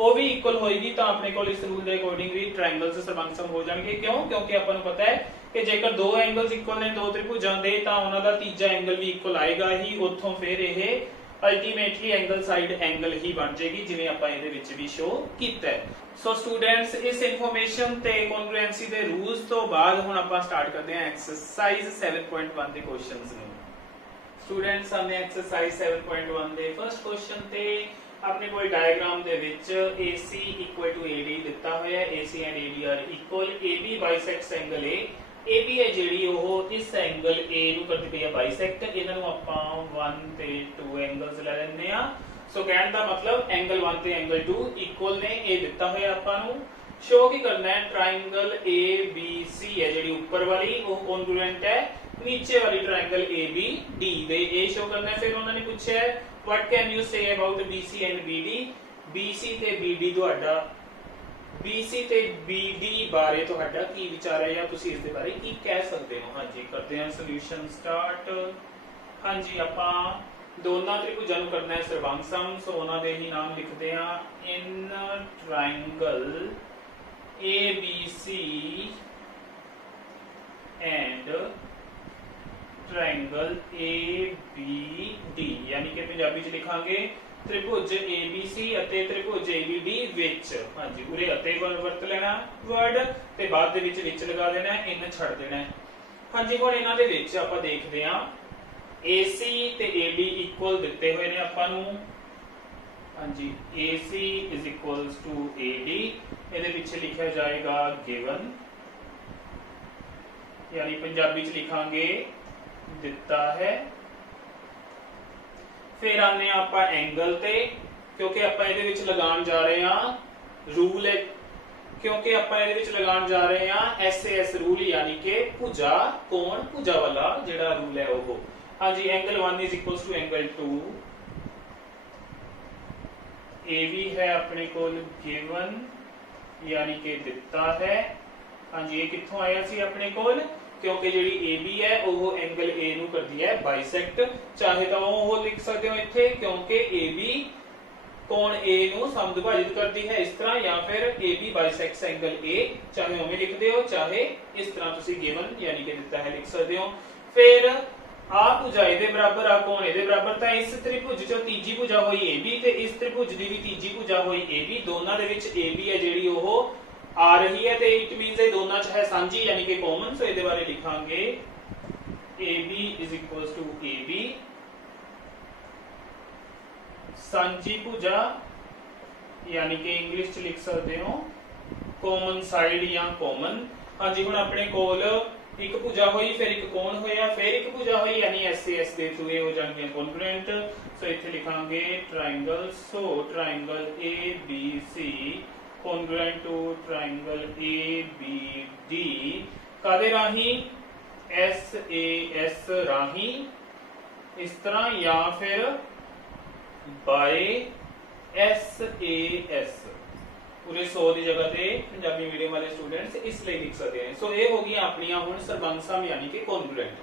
ਉਹ ਵੀ ਇਕੁਅਲ ਹੋਏਗੀ ਤਾਂ ਆਪਣੇ ਕੋਲ ਇਸ ਰੂਲ ਦੇ ਅਕੋਰਡਿੰਗ ਵੀ ਟ੍ਰਾਇੰਗਲਸ ਸਰਬੰਗ ਸਮ ਹੋ ਜਾਣਗੇ। ਕਿਉਂ? ਕਿਉਂਕਿ ਆਪਾਂ ਨੂੰ ਪਤਾ ਹੈ ਕਿ ਜੇਕਰ ਦੋ ਐਂਗਲਸ ਇਕੁਅਲ ਨੇ ਦੋ ਤ੍ਰਿਭੁਜਾਂ ਦੇ ਤਾਂ ਉਹਨਾਂ ਦਾ ਤੀਜਾ ਐਂਗਲ ਵੀ ਇਕੁਅਲ ਆਏਗਾ ਹੀ, ਉੱਥੋਂ ਫਿਰ ਇਹ ਅਲਟੀਮੇਟਲੀ ਐਂਗਲ ਸਾਈਡ ਐਂਗਲ ਹੀ ਬਣ ਜਾਏਗੀ, ਜਿਵੇਂ ਆਪਾਂ ਇਹਦੇ ਵਿੱਚ ਵੀ ਸ਼ੋ ਕੀਤਾ ਹੈ। ਸੋ ਸਟੂਡੈਂਟਸ, ਇਸ ਇਨਫੋਰਮੇਸ਼ਨ ਤੇ ਕੌਨਗਰੂਐਂਸੀ ਦੇ ਰੂਲਸ ਤੋਂ ਬਾਅਦ ਹੁਣ ਆਪਾਂ ਸਟਾਰਟ ਕਰਦੇ ਹਾਂ ਐਕਸਰਸਾਈਜ਼ 7.1 ਦੇ ਕੁਐਸਚਨਸ ਨੂੰ। ਸਟੂਡੈਂਟਸ, ਸਾਹਮਣੇ ਐਕਸਰਸਾਈਜ਼ 7.1 ਦੇ ਫਰਸਟ ਕੁਐਸਚਨ ਤੇ ਆਪਣੇ ਕੋਲ ਡਾਇਗਰਾਮ ਦੇ ਵਿੱਚ AC equal to AD ਦਿੱਤਾ ਹੋਇਆ ਹੈ। AC and AD are equal, AB bisects angle A, AB ਹੈ ਜਿਹੜੀ ਉਹ ਇਸ ਐਂਗਲ A ਨੂੰ ਕਰਦੀ ਪਈ ਹੈ ਬਾਈਸੈਕਟ। ਇਹਨਾਂ ਨੂੰ ਆਪਾਂ 1 ਤੇ 2 ਐਂਗਲਸ ਲੈ ਲੈਂਦੇ ਆ। ਸੋ ਕਹਿਣ ਦਾ ਮਤਲਬ ਐਂਗਲ 1 ਤੇ ਐਂਗਲ 2 ਇਕੁਅਲ ਨੇ। ਇਹ ਦਿੱਤਾ ਹੋਇਆ ਆਪਾਂ ਨੂੰ ਸ਼ੋ ਕੀ ਕਰਨਾ ਹੈ, ਟ੍ਰਾਇੰਗਲ ABC ਹੈ ਜਿਹੜੀ ਉੱਪਰ ਵਾਲੀ ਉਹ ਕੌਨਗਰੂਐਂਟ ਹੈ ਨੀਚੇ ਵਾਲੀ ਟ੍ਰਾਇੰਗਲ ABD ਦੇ, ਇਹ ਸ਼ੋ ਕਰਨਾ ਹੈ। ਫਿਰ ਉਹਨਾਂ ਨੇ ਪੁੱਛਿਆ what can you say about BC and BD? BC ਤੇ BD ਤੁਹਾਡਾ BC ਤੇ BD ਬਾਰੇ ਤੁਹਾਡਾ ਕੀ ਵਿਚਾਰ ਹੈ ਜਾਂ ਤੁਸੀਂ ਇਸ ਦੇ ਬਾਰੇ ਕੀ ਕਹਿ ਸਕਦੇ ਹੋ? ਹਾਂਜੀ, ਕਰਦੇ ਹਾਂ ਸੋਲੂਸ਼ਨ ਸਟਾਰਟ। ਹਾਂਜੀ, ਆਪਾਂ ਦੋਨਾਂ ਤ੍ਰਿਭੁਜਾਂ ਨੂੰ ਕਰਨਾ ਹੈ ਸਰਬੰਗ ਸਮ, ਸੋ ਉਹਨਾਂ ਦੇ ਹੀ ਨਾਮ ਲਿਖਦੇ ਹਾਂ। In triangle ABC and triangle ABD, ਯਾਨੀ ਕਿ ਪੰਜਾਬੀ ਚ ਲਿਖਾਂਗੇ त्रिभुज ABC ਅਤੇ त्रिभुज ABD ਵਿੱਚ। ਹਾਂਜੀ, ਉਰੇ ਅਤੇ ਵਰਤ ਲੈਣਾ ਵਰਡ ਤੇ ਬਾਅਦ ਦੇ ਵਿੱਚ ਲਗਾ ਦੇਣਾ, ਇਨ ਛੱਡ ਦੇਣਾ। ਹਾਂਜੀ, ਹੁਣ ਇਹਨਾਂ ਦੇ ਵਿੱਚ ਆਪਾਂ ਦੇਖਦੇ ਹਾਂ AC ਤੇ AD ਇਕੁਅਲ ਦਿੱਤੇ ਹੋਏ ਨੇ ਆਪਾਂ ਨੂੰ। ਹਾਂਜੀ, AC is equals to AD, ਇਹਦੇ ਪਿੱਛੇ ਲਿਖਿਆ ਜਾਏਗਾ given, ਯਾਨੀ ਪੰਜਾਬੀ ਚ ਲਿਖਾਂਗੇ ਦਿੱਤਾ ਹੈ। फिर आने आप एंगल ते, क्योंकि आप ਇਹਦੇ ਵਿੱਚ ਲਗਾਉਣ ਜਾ ਰਹੇ ਹਾਂ रूल है, क्योंकि आप ਇਹਦੇ ਵਿੱਚ ਲਗਾਉਣ ਜਾ ਰਹੇ ਹਾਂ SAS रूल, यानी कि भुजा कोण भुजा वाला ਜਿਹੜਾ रूल है वो। हाँ जी, angle 1 is equals to angle 2, AB है अपने कोल गिवन, यानी कि ਦਿੱਤਾ है। हाँ जी, ये कित्थों आया सी अपने कोल, क्योंकि जी AB है वो एंगल A ਨੂੰ ਕਰਦੀ ਹੈ ਬਾਈਸੈਕਟ। ਚਾਹੇ ਤਾਂ ਉਹ ਲਿਖ ਸਕਦੇ ਹੋ ਇੱਥੇ क्योंकि AB ਕੋਣ A ਨੂੰ ਸਮਦੁਭਾਜਿਤ ਕਰਦੀ ਹੈ ਇਸ ਤਰ੍ਹਾਂ, ਜਾਂ ਫਿਰ AB ਬਾਈਸੈਕਟਸ ਐਂਗਲ A, ਚਾਹੇ ਉਵੇਂ ਲਿਖਦੇ ਹੋ ਚਾਹੇ ਇਸ ਤਰ੍ਹਾਂ ਤੁਸੀਂ ਗਿਵਨ ਯਾਨੀ ਕਿ ਦਿੱਤਾ ਹੈ ਲਿਖ ਸਕਦੇ ਹੋ। ਫਿਰ ਆ ਭੁਜਾ ਇਹਦੇ ਬਰਾਬਰ, ਆ ਕੋਣ ਇਹਦੇ ਬਰਾਬਰ, ਤਾਂ ਇਸ ਤ੍ਰਿਭੁਜ ਚੋਂ ਤੀਜੀ ਭੁਜਾ ਹੋਈ AB ਤੇ ਇਸ ਤ੍ਰਿਭੁਜ ਦੀ ਵੀ ਤੀਜੀ ਭੁਜਾ ਹੋਈ AB, ਦੋਨਾਂ ਦੇ ਵਿੱਚ AB ਹੈ ਜਿਹੜੀ ਉਹ आ रही है, तो इट मींस ये दोनों च है सांझी यानी कि कॉमन। सो ਇਹਦੇ ਬਾਰੇ ਲਿਖਾਂਗੇ AB is equals to AB सांझी भुजा, यानी कि इंग्लिश च लिख सकते हो कॉमन साइड या कॉमन। हाँ जी, हुण अपने कोल एक भुजा हुई, फिर एक कोण होया, फिर एक भुजा हुई, यानी SAS दे थ्रू ये हो जाएंगे कॉन्ग्रुएंट। सो इत्थे लिखांगे triangle, so triangle ABC congruent to triangle ABD कादे राही, SAS राही इस तरह, या फिर by SAS। पूरे 100 की जगह पे पंजाबी मीडियम वाले स्टूडेंट्स इसलिए लिख सकते हैं। सो ये हो गई अपनी हुण सरबंग सम यानी कि कॉन्ग्रुएंट।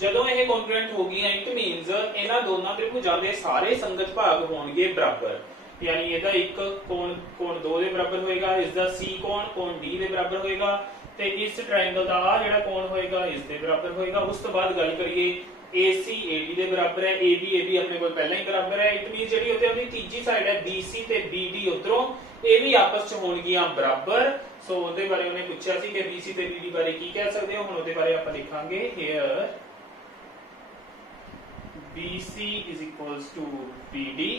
जदों ये कॉन्ग्रुएंट हो गई इट मीनस इन्हां दोनों त्रिभुजां दे सारे संगत भाग होणगे बराबर, यानी ਇਹਦਾ ਇੱਕ ਕੋਣ 2 ਦੇ ਬਰਾਬਰ ਹੋਏਗਾ, ਇਸ ਦਾ C ਕੋਣ D ਦੇ ਬਰਾਬਰ ਹੋਏਗਾ, ਤੇ ਇਸ ਟ੍ਰਾਇੰਗਲ ਦਾ ਆ ਜਿਹੜਾ ਕੋਣ ਹੋਏਗਾ ਇਸ ਦੇ ਬਰਾਬਰ ਹੋਏਗਾ। ਉਸ ਤੋਂ ਬਾਅਦ ਗੱਲ ਕਰੀਏ AC AD ਦੇ ਬਰਾਬਰ ਹੈ, AB ਆਪਣੇ ਕੋਲ ਪਹਿਲਾਂ ਹੀ ਬਰਾਬਰ ਹੈ। ਇਟ ਮੀਨਸ ਜਿਹੜੀ ਉੱਤੇ ਆਪਣੀ ਤੀਜੀ ਸਾਈਡ ਹੈ BC ਤੇ BD ਉਧਰੋਂ ਇਹ ਵੀ ਆਪਸ ਚ ਹੋਣਗੀਆਂ ਬਰਾਬਰ। ਸੋ ਉਹਦੇ ਬਾਰੇ ਉਹਨੇ ਪੁੱਛਿਆ ਸੀ ਕਿ BC ਤੇ BD ਬਾਰੇ ਕੀ ਕਹਿ ਸਕਦੇ ਹੋ, ਹੁਣ ਉਹਦੇ ਬਾਰੇ ਆਪਾਂ ਲਿਖਾਂਗੇ hair BC is equals to BD।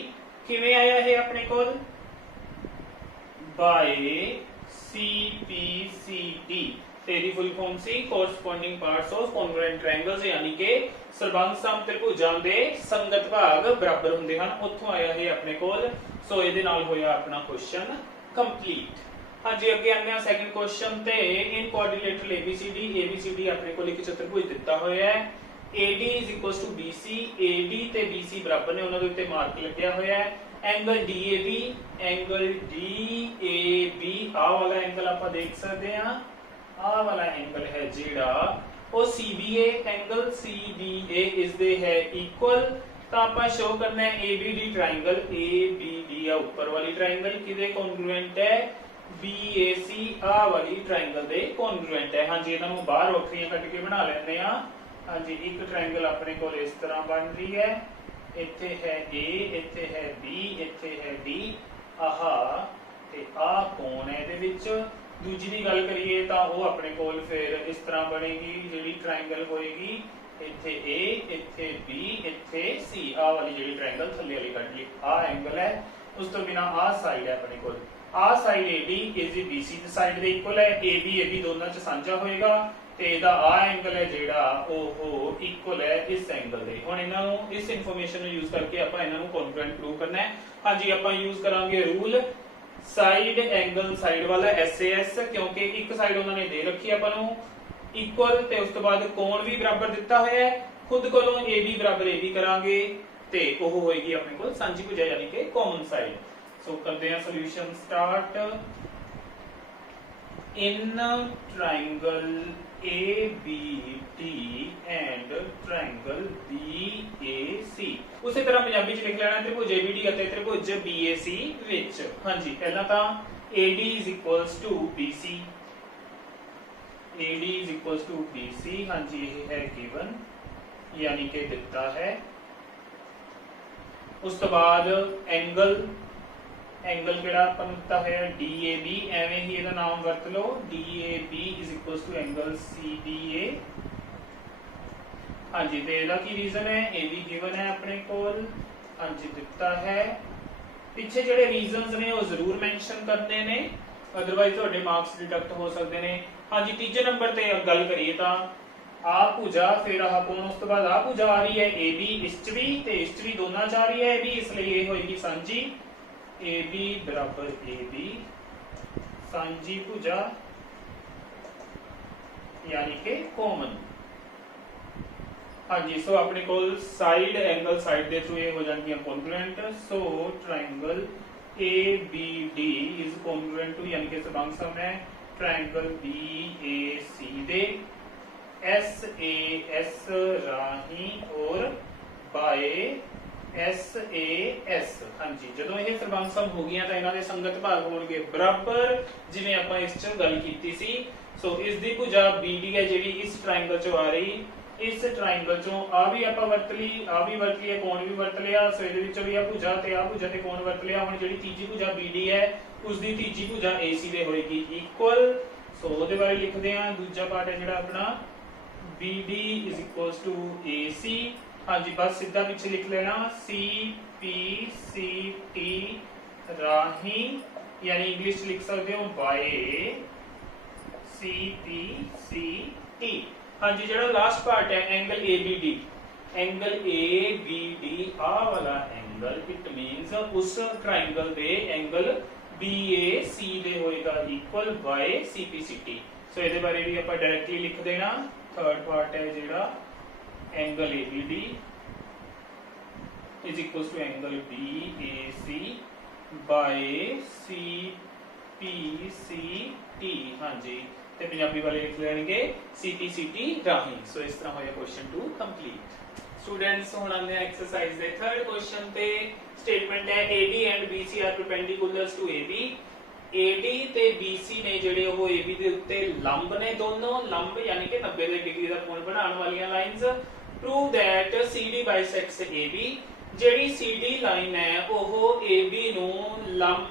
ਕਿਵੇਂ ਆਇਆ ਇਹ ਆਪਣੇ ਕੋਲ, ਬਾਈ CPCD, ਤੇ ਇਹਦੀ ਫੁੱਲ ਫਾਰਮ ਸੀ corresponding parts of congruent triangles, ਯਾਨੀ ਕਿ ਸਰਬੰਗ ਸਮ ਤ੍ਰਿਭੁਜਾਂ ਦੇ ਸੰਗਤ ਭਾਗ ਬਰਾਬਰ ਹੁੰਦੇ ਹਨ, ਉੱਥੋਂ ਆਇਆ ਇਹ ਆਪਣੇ ਕੋਲ। ਸੋ ਇਹਦੇ ਨਾਲ ਹੋਇਆ ਆਪਣਾ ਕੁਐਸਚਨ ਕੰਪਲੀਟ। ਹਾਂਜੀ, ਅੱਗੇ ਆਉਂਦੇ ਹਾਂ ਸੈਕੰਡ ਕੁਐਸਚਨ ਤੇ। ਇਨ ਕੁਆਡਰੀਲੇਟਰਲ ABCD ਆਪਣੇ ਕੋਲ ਇੱਕ ਚਤੁਰਭੁਜ ਦਿੱਤਾ ਹੋਇਆ ਹੈ। AD is equals to BC, AD ਤੇ BC ਬਰਾਬਰ ਨੇ, ਉਹਨਾਂ ਦੇ ਉੱਤੇ ਮਾਰਕ ਲੱਗਿਆ ਹੋਇਆ ਹੈ। ਐਂਗਲ DAB ਆ ਵਾਲਾ ਐਂਗਲ ਆਪਾਂ ਦੇਖ ਸਕਦੇ ਹਾਂ, ਆ ਵਾਲਾ ਐਂਗਲ ਹੈ ਜਿਹੜਾ ਉਹ CBA ਐਂਗਲ CBA ਇਸ ਦੇ ਹੈ ਇਕੁਅਲ, ਤਾਂ ਆਪਾਂ ਸ਼ੋ ਕਰਨਾ ਹੈ ABD ਟ੍ਰਾਇੰਗਲ, ABD ਆ ਉੱਪਰ ਵਾਲੀ ਟ੍ਰਾਇੰਗਲ ਕਿਹਦੇ ਕੌਨਗਰੂਐਂਟ ਹੈ, BAC ਆ ਵਾਲੀ ਟ੍ਰਾਇੰਗਲ ਦੇ ਕੌਨਗਰੂਐਂਟ ਹੈ। ਹਾਂਜੀ ਇਹਨਾਂ ਨੂੰ ਬਾਹਰ ਵੱਖਰੀਆਂ ਕੱਢ ਕੇ ਬਣਾ ਲੈਂਦੇ ਆ। ਹਾਂਜੀ ਇੱਕ ਟ੍ਰਾਇੰਗਲ ਆਪਣੇ ਕੋਲ ਇਸ ਤਰ੍ਹਾਂ ਬਣ ਰਹੀ ਹੈ, ਇੱਥੇ ਹੈ A, ਇੱਥੇ ਹੈ B, ਇੱਥੇ ਹੈ D, ਆਹ ਤੇ ਆਹ ਕੋਣ ਹੈ ਇਹਦੇ ਵਿੱਚ। ਦੂਜੀ ਦੀ ਗੱਲ ਕਰੀਏ ਤਾਂ ਉਹ ਆਪਣੇ ਕੋਲ ਫਿਰ ਇਸ ਤਰ੍ਹਾਂ ਬਣੇਗੀ, ਜਿਹੜੀ ਟ੍ਰਾਇੰਗਲ ਹੋਏਗੀ ਇੱਥੇ A, ਇੱਥੇ B, ਇੱਥੇ C, ਆਹ ਵਾਲੀ ਜਿਹੜੀ ਟ੍ਰਾਇੰਗਲ ਥੱਲੇ ਵਾਲੀ ਕੱਢ ਲਈ, ਆਹ ਐਂਗਲ ਹੈ। ਉਸ ਤੋਂ ਬਿਨਾ ਆਹ ਸਾਈਡ ਹੈ ਆਪਣੇ ਕੋਲ, ਆਹ ਸਾਈਡ AD ਇਸ ਦੀ BC ਦੀ ਸਾਈਡ ਦੇ ਇਕੁਅਲ ਹੈ, AB ਦੋਨਾਂ ਚ ਸਾਂਝਾ ਹੋਏਗਾ ਤੇ ਇਹਦਾ ਆਹ ਐਂਗਲ ਹੈ ਜਿਹੜਾ ਉਹ ਇਕੁਅਲ ਹੈ ਇਸ ਐਂਗਲ ਦੇ। ਹੁਣ ਇਹਨਾਂ ਨੂੰ ਇਸ ਇਨਫੋਰਮੇਸ਼ਨ ਨੂੰ ਯੂਜ਼ ਕਰਕੇ ਆਪਾਂ ਇਹਨਾਂ ਨੂੰ ਕੌਨਗਰੂਐਂਟ ਪ੍ਰੂਵ ਕਰਨਾ ਹੈ। ਹਾਂਜੀ ਆਪਾਂ ਯੂਜ਼ ਕਰਾਂਗੇ ਰੂਲ ਸਾਈਡ ਐਂਗਲ ਸਾਈਡ ਵਾਲਾ SAS, ਕਿਉਂਕਿ ਇੱਕ ਸਾਈਡ ਉਹਨਾਂ ਨੇ ਦੇ ਰੱਖੀ ਆਪਾਂ ਨੂੰ ਇਕੁਅਲ ਤੇ ਉਸ ਤੋਂ ਬਾਅਦ ਕੋਣ ਵੀ ਬਰਾਬਰ ਦਿੱਤਾ ਹੋਇਆ ਹੈ, ਖੁਦ ਕੋਲੋਂ AB ਬਰਾਬਰ AB ਕਰਾਂਗੇ ਤੇ ਉਹ ਹੋਏਗੀ ਆਪਣੇ ਕੋਲ ਸਾਂਝੀ ਭੁਜਾ ਯਾਨੀ ਕਿ ਕਾਮਨ ਸਾਈਡ। ਸੋ ਕਰਦੇ ਹਾਂ solution start. In triangle ABD and triangle BAC, ਉਸੇ ਤਰ੍ਹਾਂ ਪੰਜਾਬੀ ਚ ਲਿਖ ਲੈਣਾ ਤ੍ਰਿਭੁਜ ABD ਅਤੇ ਤ੍ਰਿਭੁਜ BAC ਵਿੱਚ। ਹਾਂਜੀ ਪਹਿਲਾਂ ਤਾਂ AD BC, AD BC, ਹਾਂਜੀ ਇਹ ਹੈ ਗਿਵਨ यानी कि दिता है। उस तो बाद एंगल, एंगल केड़ा अपन दिता है DAB, एवें ही ਇਹਦਾ ਨਾਮ ਵਰਤ ਲਓ DAB एंगल CBA। ਹਾਂਜੀ ਤੇ ਇਹਦਾ ਕੀ ਰੀਜ਼ਨ ਹੈ, ਇਹ ਵੀ ਗਿਵਨ ਹੈ ਆਪਣੇ ਕੋਲ, ਹਾਂਜੀ ਦਿੱਤਾ ਹੈ। ਪਿੱਛੇ ਜਿਹੜੇ ਰੀਜ਼ਨਸ ਨੇ ਉਹ ਜ਼ਰੂਰ ਮੈਂਸ਼ਨ ਕਰਨੇ ਨੇ, ਅਦਰਵਾਈਜ਼ ਤੁਹਾਡੇ ਮਾਰਕਸ ਡਿਡਕਟ ਹੋ ਸਕਦੇ ਨੇ। ਹਾਂਜੀ ਤੀਜੇ ਨੰਬਰ ਤੇ ਗੱਲ ਕਰੀਏ ਤਾਂ ਆ ਭੁਜਾ ਫਿਰ ਆਹ ਕੋਣ, ਉਸ ਤੋਂ ਬਾਅਦ ਆ ਭੁਜਾ ਆ ਰਹੀ ਹੈ AB ਇਸ ਚ ਵੀ ਤੇ ਇਸ ਚ ਵੀ, ਦੋਨਾਂ ਚ ਆ ਰਹੀ ਹੈ AB, ਇਸ ਲਈ ਇਹ ਹੋਏਗੀ ਸਾਂਝੀ AB ਬਰਾਬਰ AB, ਸਾਂਝੀ ਭੁਜਾ यानी कि कॉमन। ਹਾਂਜੀ ਸੋ ਆਪਣੇ ਕੋਲ ਸਾਈਡ ਐਂਗਲ ਸਾਈਡ ਦੇ ਥਰੂ ਇਹ ਹੋ ਜਾਣਗੀਆਂ ਕੌਨਗਰੂਐਂਟ। ਸੋ ਟ੍ਰਾਇੰਗਲ ABD ਇਜ਼ ਕੌਨਗਰੂਐਂਟ ਟੂ यानी कि ਸਬੰਧ ਸਮ ਹੈ ਟ੍ਰਾਇੰਗਲ BAC ਦੇ SAS ਰਾਹੀਂ ਔਰ ਬਾਏ SAS। ਹਾਂਜੀ ਜਦੋਂ ਇਹ ਸਰਬੰਧ ਸਮ ਹੋ ਗਈਆਂ ਤਾਂ ਇਹਨਾਂ ਦੇ ਸੰਗਤ ਭਾਗ ਹੋਣਗੇ ਬਰਾਬਰ, ਜਿਵੇਂ ਆਪਾਂ ਇਸ ਚ ਗੱਲ ਕੀਤੀ ਸੀ। ਸੋ ਇਸ ਦੀ ਭੁਜਾ BD ਹੈ ਜਿਹੜੀ ਇਸ ਟ੍ਰਾਇੰਗਲ ਚੋਂ ਆ ਰਹੀ, ਇਸ ਟ੍ਰਾਇੰਗਲ ਚੋਂ ਆ ਵੀ ਆਪਾਂ ਵਰਤ ਲਈ, ਆ ਵੀ ਵਰਤ ਲਈ, ਕੋਣ ਵੀ ਵਰਤ ਲਿਆ। ਸੋ ਇਹਦੇ ਵਿੱਚੋਂ ਵੀ ਆ ਭੁਜਾ ਤੇ ਕੋਣ ਵਰਤ ਲਿਆ। ਹੁਣ ਜਿਹੜੀ ਤੀਜੀ ਭੁਜਾ BD ਹੈ ਉਸ ਦੀ ਤੀਜੀ ਭੁਜਾ AC ਦੇ ਹੋਏਗੀ ਇਕੁਅਲ। ਸੋ ਉਹਦੇ ਬਾਰੇ ਲਿਖਦੇ ਹਾਂ, ਦੂਜਾ ਪਾਰਟ ਹੈ ਜਿਹੜਾ ਆਪਣਾ BD AC। ਹਾਂਜੀ ਬਸ ਸਿੱਧਾ ਪਿੱਛੇ ਲਿਖ ਲੈਣਾ CPCT ਰਾਹੀਂ, यानी इंग्लिश लिख सकते हो बाय CPCT। हाँ जी ਜਿਹੜਾ ਲਾਸਟ ਪਾਰਟ ਹੈ एंगल ABD, एंगल ABD ਆ ਵਾਲਾ एंगल, इट मींस उस ट्रायंगल ਦੇ एंगल BAC ਦੇ ਹੋਏਗਾ इक्वल बाय CPCT। ਸੋ ਇਹਦੇ ਬਾਰੇ ਵੀ ਆਪਾਂ ਡਾਇਰੈਕਟਲੀ ਲਿਖ ਦੇਣਾ। थर्ड पार्ट है जेड़ा angle ABD is equal to angle BAC by CPCT। हाँ जी ते पंजाबी वाले लिख लेंगे CPCT राही। सो इस तरह होया क्वेश्चन 2 कंप्लीट। स्टूडेंट्स हुण आंदे एक्सरसाइज दे थर्ड क्वेश्चन ते स्टेटमेंट है AD and BC are perpendiculars to AB। AD ਤੇ BC ਨੇ ਜਿਹੜੇ ਉਹ AB ਦੇ ਉੱਤੇ ਲੰਬ ਨੇ, ਦੋਨੋਂ ਲੰਬ ਯਾਨੀ ਕਿ 90 ਡਿਗਰੀ ਦਾ ਕੋਣ ਬਣਾਉਣ ਵਾਲੀਆਂ lines. Prove that CD ਬਾਈਸੈਕਟਸ AB। ਜਿਹੜੀ CD ਲਾਈਨ ਹੈ ਉਹ AB ਨੂੰ ਲੰਬ,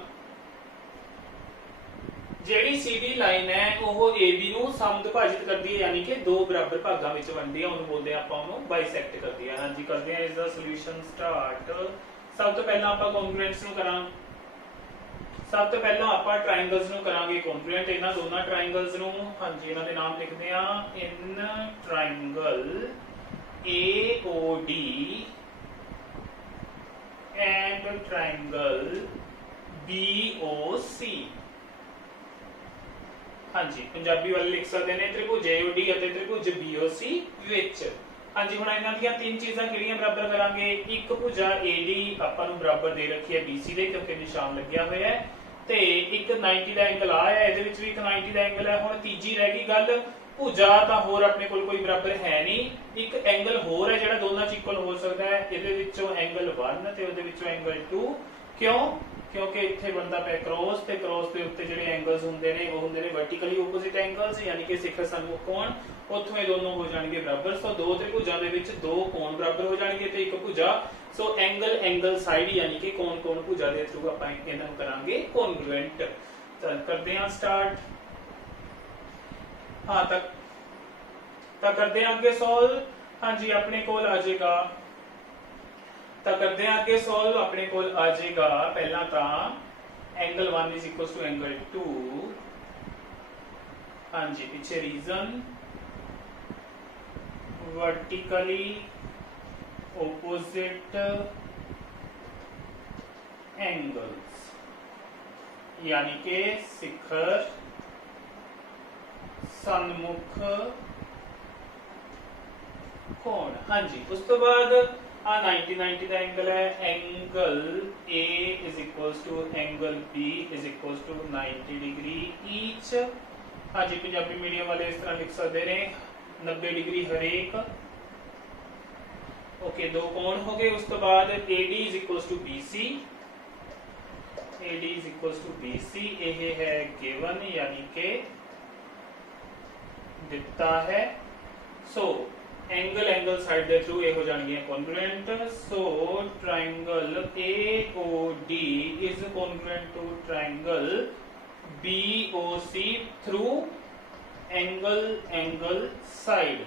ਜਿਹੜੀ CD ਲਾਈਨ ਹੈ ਉਹ AB ਨੂੰ ਸਮਦਭਾਜਿਤ ਕਰਦੀ ਹੈ ਯਾਨੀ ਕਿ ਦੋ ਬਰਾਬਰ ਭਾਗਾਂ ਵਿੱਚ ਵੰਡਦੀ ਹੈ, ਉਹਨੂੰ ਬੋਲਦੇ ਆ ਆਪਾਂ ਉਹਨੂੰ ਬਾਈਸੈਕਟ ਕਰਦੀ ਹੈ। ਹਾਂਜੀ ਕਰਦੇ ਆ ਇਸ ਦਾ ਸੋਲੂਸ਼ਨ ਸਟਾਰਟ। ਸਭ ਤੋਂ ਪਹਿਲਾਂ ਆਪਾਂ ਕੌਨਗਰੂਐਂਟਸ ਨੂੰ ਕਰਾਂ, सब तो पहला ਆਪਾਂ ट्रायंगल्स ਨੂੰ ਕਰਾਂਗੇ ਕੌਨਗਰੂਐਂਟ ਇਹਨਾਂ ਦੋਨਾਂ ट्रायंगल्स ਨੂੰ। ਹਾਂਜੀ ਇਹਨਾਂ ਦੇ ਨਾਮ ਲਿਖਦੇ ਆ in triangle AOD and triangle BOC। ਹਾਂਜੀ ਪੰਜਾਬੀ ਵਾਲੇ ਲਿਖ ਸਕਦੇ ਨੇ ਤ੍ਰਿਭੁਜ AOD ਅਤੇ ਤ੍ਰਿਭੁਜ BOC ਵਿੱਚ। ਹਾਂਜੀ ਹੁਣ ਇਹਨਾਂ ਦੀਆਂ ਤਿੰਨ ਚੀਜ਼ਾਂ ਕਿਹੜੀਆਂ ਬਰਾਬਰ ਕਰਾਂਗੇ। ਇੱਕ ਭੁਜਾ AD ਆਪਾਂ ਨੂੰ ਬਰਾਬਰ ਦੇ ਰੱਖੀ ਹੈ BC ਦੇ ਕਿਉਂਕਿ ਨਿਸ਼ਾਨ ਲੱਗਿਆ ਹੋਇਆ ਹੈ, ਤੇ ਇੱਕ 90 ਦਾ ਐਂਗਲ ਆ ਹੈ, ਇਹਦੇ ਵਿੱਚ ਵੀ ਇੱਕ 90 ਦਾ ਐਂਗਲ ਹੈ। ਹੁਣ ਤੀਜੀ ਰਹਿ ਗਈ ਗੱਲ ਭੁਜਾ, ਤਾਂ ਹੋਰ ਆਪਣੇ ਕੋਲ ਕੋਈ ਬਰਾਬਰ ਹੈ ਨਹੀਂ। ਇੱਕ ਐਂਗਲ ਹੋਰ ਹੈ ਜਿਹੜਾ ਦੋਨਾਂ ਦੋਨਾਂ 'ਚ ਇਕੁਅਲ ਹੋ ਸਕਦਾ ਹੈ। ਇਹਦੇ ਵਿੱਚੋਂ ਐਂਗਲ 1 ਤੇ ਉਹਦੇ ਵਿੱਚੋਂ ਐਂਗਲ 2। ਕਿਉਂ? ਕਿਉਂਕਿ ਇੱਥੇ ਬਣਦਾ ਪਿਆ ਕ੍ਰੋਸ ਤੇ ਕ੍ਰੋਸ ਦੇ ਉੱਤੇ ਜਿਹੜੇ ਐਂਗਲਸ ਹੁੰਦੇ ਨੇ ਉਹ ਹੁੰਦੇ ਨੇ ਵਰਟੀਕਲੀ ਆਪੋਜ਼ਿਟ ਐਂਗਲਸ, ਯਾਨੀ ਕਿ ਸਿਖਰ ਸਨਮੁਖ ਕੋਣ, ਉੱਥੋਂ ਇਹ ਦੋਨੋਂ ਹੋ ਜਾਣਗੇ ਬਰਾਬਰ। ਸੋ ਦੋ ਤ੍ਰਿਭੁਜਾਂ ਦੇ ਵਿੱਚ ਦੋ ਕੋਣ ਬਰਾਬਰ ਹੋ ਜਾਣਗੇ ਤੇ ਇੱਕ ਭੁਜਾ। ਸੋ ਐਂਗਲ ਸਾਈਡ ਯਾਨੀ ਕਿ ਕੋਣ ਭੁਜਾ ਦੇ ਥਰੂ ਆਪਾਂ ਇਹਨਾਂ ਨੂੰ ਕਰਾਂਗੇ ਕੌਨਗਰੂਐਂਟ। ਤਾਂ ਕਰਦੇ ਹਾਂ ਸਟਾਰਟ। ਹਾਂ ਤਾਂ ਕਰਦੇ ਹਾਂ ਅੱਗੇ ਸੋਲਵ। ਹਾਂਜੀ ਆਪਣੇ ਕੋਲ ਆ ਜਾਏਗਾ, ਤਾਂ ਕਰਦੇ ਹਾਂ ਅੱਗੇ ਸੋਲਵ। ਆਪਣੇ ਕੋਲ ਆ ਜਾਏਗਾ ਪਹਿਲਾਂ ਤਾਂ angle 1 is equal to angle 2। हाँ जी पीछे रीजन वर्टिकली ऑपोजिट एंगल्स, यानी के शिखर सन्मुख कोण। हाँ जी उस तो बाद 90 का एंगल है, angle A is equals to angle B is equals to 90 degree each. हाँ जी पंजाबी मीडियम वाले इस तरह लिख सकते हैं 90 डिग्री हरेक। ओके दो कोण हो गए। उस तो बाद AD is equals to BC, AD is equals to BC ये है गिवन यानी के दिता है। सो एंगल साइड दे थ्रू ये हो जाएंगे congruent. So triangle AOD is congruent to triangle BOC through angle side.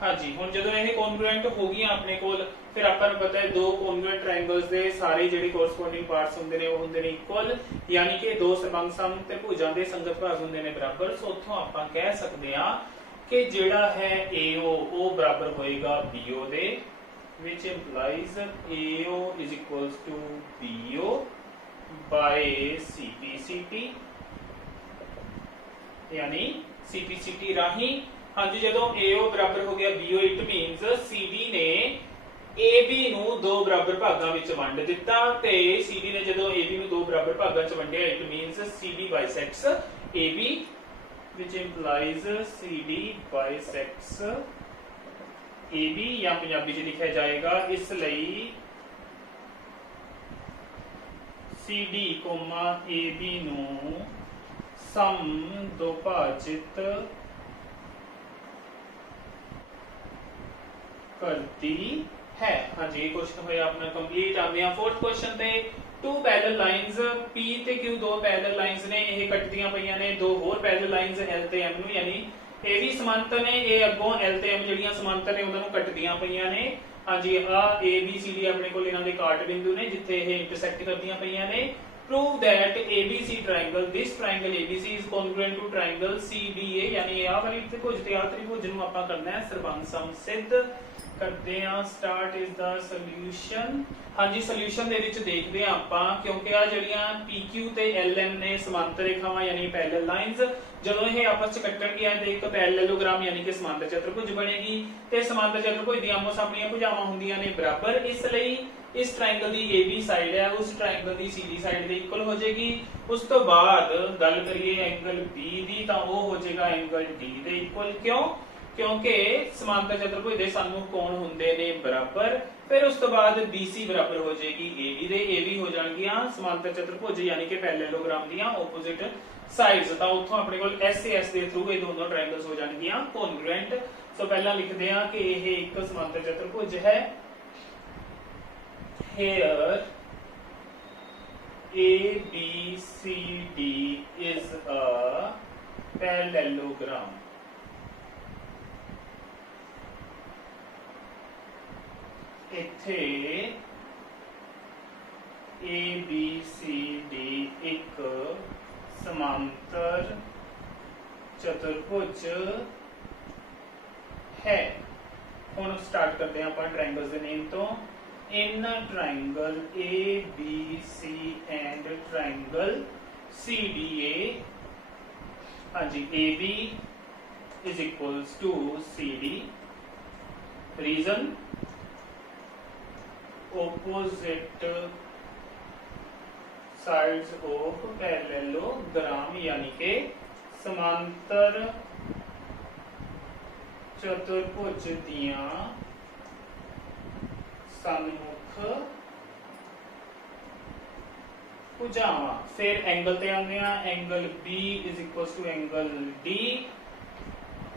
हाँ जी हुण जदों ये कॉन्ग्रुएंट हो गई अपने कोल, फिर आपां नूं पता है दो कॉन्ग्रुएंट ट्रायंगल्स दे सारे जिहड़े कोरस्पोंडिंग पार्ट्स हुंदे ने वो हुंदे ने इक्वल, यानी कि दो सर्वंग सम त्रिभुजां दे संगत भाग हुंदे ने बराबर। सो उत्थों आपां कह सकदे हां कि जेड़ा है AO वो बराबर होएगा BO they, which implies AO is equals to BO by CPCT, यानी CPCT राही। हाँ जी जदों AO बराबर हो गया BO इट मीन्स CD ने AB ਨੂੰ ਦੋ ਬਰਾਬਰ ਭਾਗਾਂ ਵਿੱਚ ਵੰਡ ਦਿੱਤਾ ਤੇ CD ਨੇ ਜਦੋਂ AB ਨੂੰ ਦੋ ਬਰਾਬਰ ਭਾਗਾਂ ਵਿੱਚ ਵੰਡਿਆ it means CD bisects AB, which implies CD bisects AB, या पंजाबी च लिखा जाएगा इसलिए CD, AB ਨੂੰ सम दोभाजित करती है। हाँ जी ये क्वेश्चन होया अपना कंप्लीट। आगे हैं फोर्थ क्वेश्चन पे। टू पैरेलल लाइंस P ते Q दो पैरेलल लाइंस ने ये कटदियां पईयां ने दो होर पैरेलल लाइंस L ते M ਨੂੰ, यानी ਇਹ ਵੀ ਸਮਾਂਤਰ ਨੇ, ਇਹ ਅੱਗੋਂ L ਤੇ M ਜਿਹੜੀਆਂ ਸਮਾਂਤਰ ਨੇ ਉਹਨਾਂ ਨੂੰ ਕੱਟਦੀਆਂ ਪਈਆਂ ਨੇ। ਹਾਂਜੀ ਆ ABCD ਆਪਣੇ ਕੋਲ ਇਹਨਾਂ ਦੇ ਕਾਟ ਬਿੰਦੂ ਨੇ ਜਿੱਥੇ ਇਹ ਇੰਟਰਸੈਕਟ ਕਰਦੀਆਂ ਪਈਆਂ ਨੇ। prove that ABC triangle, this triangle ABC is congruent to triangle CDA, यानी आ वाली त्रिभुज ते आ त्रिभुज ਨੂੰ ਆਪਾਂ ਕਰਨਾ ਹੈ ਸਰਵੰਗ ਸਮ ਸਿੱਧ। ਕਰਦੇ ਹਾਂ ਸਟਾਰਟ ਇਜ਼ ਦਾ ਸੋਲੂਸ਼ਨ। ਹਾਂਜੀ ਸੋਲੂਸ਼ਨ ਦੇ ਵਿੱਚ ਦੇਖਦੇ ਹਾਂ ਆਪਾਂ, ਕਿਉਂਕਿ ਆ ਜਿਹੜੀਆਂ PQ ਤੇ LM ਨੇ ਸਮਾਂਤਰ ਰੇਖਾਵਾਂ ਯਾਨੀ ਪੈਰਲਲ ਲਾਈਨਸ, ਜਦੋਂ ਇਹ ਆਪਸ ਵਿੱਚ ਕੱਟਣਗੀਆਂ ਤੇ ਇੱਕ ਪੈਰਲਲੋਗ੍ਰਾਮ ਯਾਨੀ ਕਿ ਸਮਾਂਤਰ ਚਤੁਰਭੁਜ ਬਣੇਗੀ ਤੇ ਸਮਾਂਤਰ ਚਤੁਰਭੁਜ ਦੀਆਂ ਆਪਸ ਆਪਣੀਆਂ ਭੁਜਾਵਾਂ ਹੁੰਦੀਆਂ ਨੇ ਬਰਾਬਰ। ਇਸ ਲਈ इस ट्रायंगल दी AB साइड है उस ट्रायंगल दी CD साइड दे इक्वल हो जाएगी। उस तो बाद गल करिए एंगल B दी तां वो हो जाएगा एंगल D दे इक्वल। क्यों? क्योंकि समांतर चतुर्भुज दे सन्मुख कोण हुंदे ने बराबर। फिर उस तो बाद BC बराबर हो जाएगी AB दे, AB हो जाणगियां समांतर चतुर्भुज यानी कि पैरेललोग्राम दियां ऑपोजिट साइड्स। तां उत्थों अपने कोल SAS दे थ्रू ये दोनों ट्रायंगल्स हो जाणगियां कॉन्ग्रुएंट। सो पहला लिखदे हां कि यह एक समांतर चतुर्भुज है। Here ABCD is a parallelogram. इत्थे ABCD एक समांतर चतुर्भुज है। हुण स्टार्ट करते हैं अपन ट्रायंगल्स के नेम तो। In triangle ABC and triangle CDA, हाँ जी AB is equals to CD. Reason opposite sides of parallelogram, यानी के समांतर चतुर्भुज दियां सन्मुख भुजावां। फिर एंगल ते आंदे आ, angle B is equal to angle D.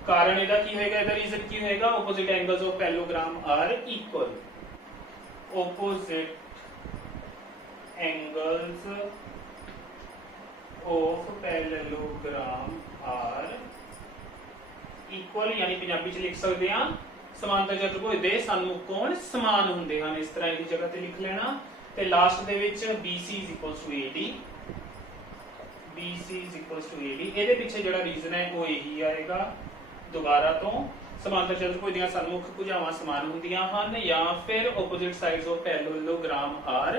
कारण ਇਹਦਾ ਕੀ ਹੋਏਗਾ, ਇਹਦਾ ਰੀਜ਼ਨ ਕੀ ਹੋਏਗਾ, opposite angles of parallelogram are equal। opposite angles of parallelogram are equal, यानी पंजाबी च लिख सकते हैं समांतर चतुर्भुज ਦੇ ਸਨਮੁਖ ਕੋਣ ਸਮਾਨ ਹੁੰਦੇ ਹਨ। ਇਸ ਤਰ੍ਹਾਂ ਇਹਦੀ ਜਗ੍ਹਾ ਤੇ ਲਿਖ ਲੈਣਾ। ਤੇ ਲਾਸਟ ਦੇ ਵਿੱਚ BC AD, BC AD। ਇਹਦੇ ਪਿੱਛੇ ਜਿਹੜਾ ਰੀਜ਼ਨ ਹੈ ਉਹ ਇਹੀ ਆਏਗਾ। ਦੁਬਾਰਾ ਤੋਂ ਸਮਾਂਤਰ ਚਤੁਰਭੁਜ ਦੀਆਂ ਸਨਮੁਖ ਭੁਜਾਵਾਂ ਸਮਾਨ ਹੁੰਦੀਆਂ ਹਨ ਜਾਂ ਫਿਰ opposite sides of parallelogram are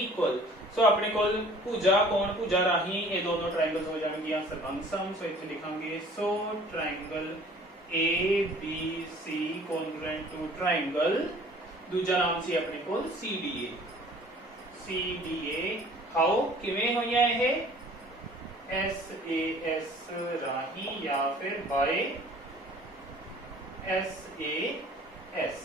equal। ਸੋ ਆਪਣੇ ਕੋਲ ਭੁਜਾ ਕੋਣ ਭੁਜਾ ਰਾਹੀਂ ਇਹ ਦੋਨੋਂ ਟ੍ਰਾਇੰਗਲਸ ਹੋ ਜਾਣਗੀਆਂ ਸਰਬੰਗਸਮ। ਸੋ ਇੱਥੇ ਲਿਖਾਂਗੇ ਸੋ triangle ABC congruent to triangle, ਦੂਜਾ ਨਾਮ ਸੀ ਆਪਣੇ ਕੋਲ CDA। ਹਾਉ ਕਿਵੇਂ ਹੋਈਆਂ ਇਹ, SAS ਰਾਹੀਂ ਜਾਂ ਫਿਰ ਬਾਏ SAS।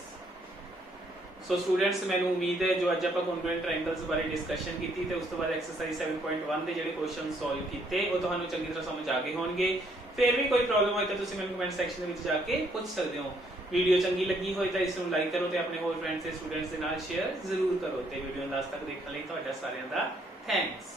ਸੋ ਸਟੂਡੈਂਟਸ ਮੈਨੂੰ ਉਮੀਦ ਹੈ ਜੋ ਅੱਜ ਆਪਾਂ ਕੌਨਗਰੂਐਂਟ ਟ੍ਰਾਇੰਗਲਸ ਬਾਰੇ ਡਿਸਕਸ਼ਨ ਕੀਤੀ ਤੇ ਉਸ ਤੋਂ ਬਾਅਦ ਐਕਸਰਸਾਈਜ਼ 7.1 ਦੇ ਜਿਹੜੇ ਕੁਐਸਚਨ ਸੋਲਵ ਕੀਤੇ ਉਹ ਤੁਹਾਨੂੰ ਚੰਗੀ ਤਰ੍ਹਾਂ ਸਮਝ ਆ ਗਏ ਹੋਣਗੇ। ਫਿਰ ਵੀ ਕੋਈ ਪ੍ਰੋਬਲਮ ਹੋਏ ਤਾਂ ਤੁਸੀਂ ਮੈਨੂੰ ਕਮੈਂਟ ਸੈਕਸ਼ਨ ਦੇ ਵਿੱਚ ਜਾ ਕੇ ਪੁੱਛ ਸਕਦੇ ਹੋ। ਵੀਡੀਓ ਚੰਗੀ ਲੱਗੀ ਹੋਏ ਤਾਂ ਇਸ ਨੂੰ ਲਾਈਕ ਕਰੋ ਤੇ ਆਪਣੇ ਹੋਰ ਫਰੈਂਡਸ ਤੇ ਸਟੂਡੈਂਟਸ ਦੇ ਨਾਲ ਸ਼ੇਅਰ ਜ਼ਰੂਰ ਕਰੋ ਤੇ ਵੀਡੀਓ ਨੂੰ ਲਾਸਟ ਤੱਕ ਦੇਖਣ ਲਈ ਤੁਹਾਡਾ ਸਾਰਿਆਂ ਦਾ ਥੈਂਕਸ।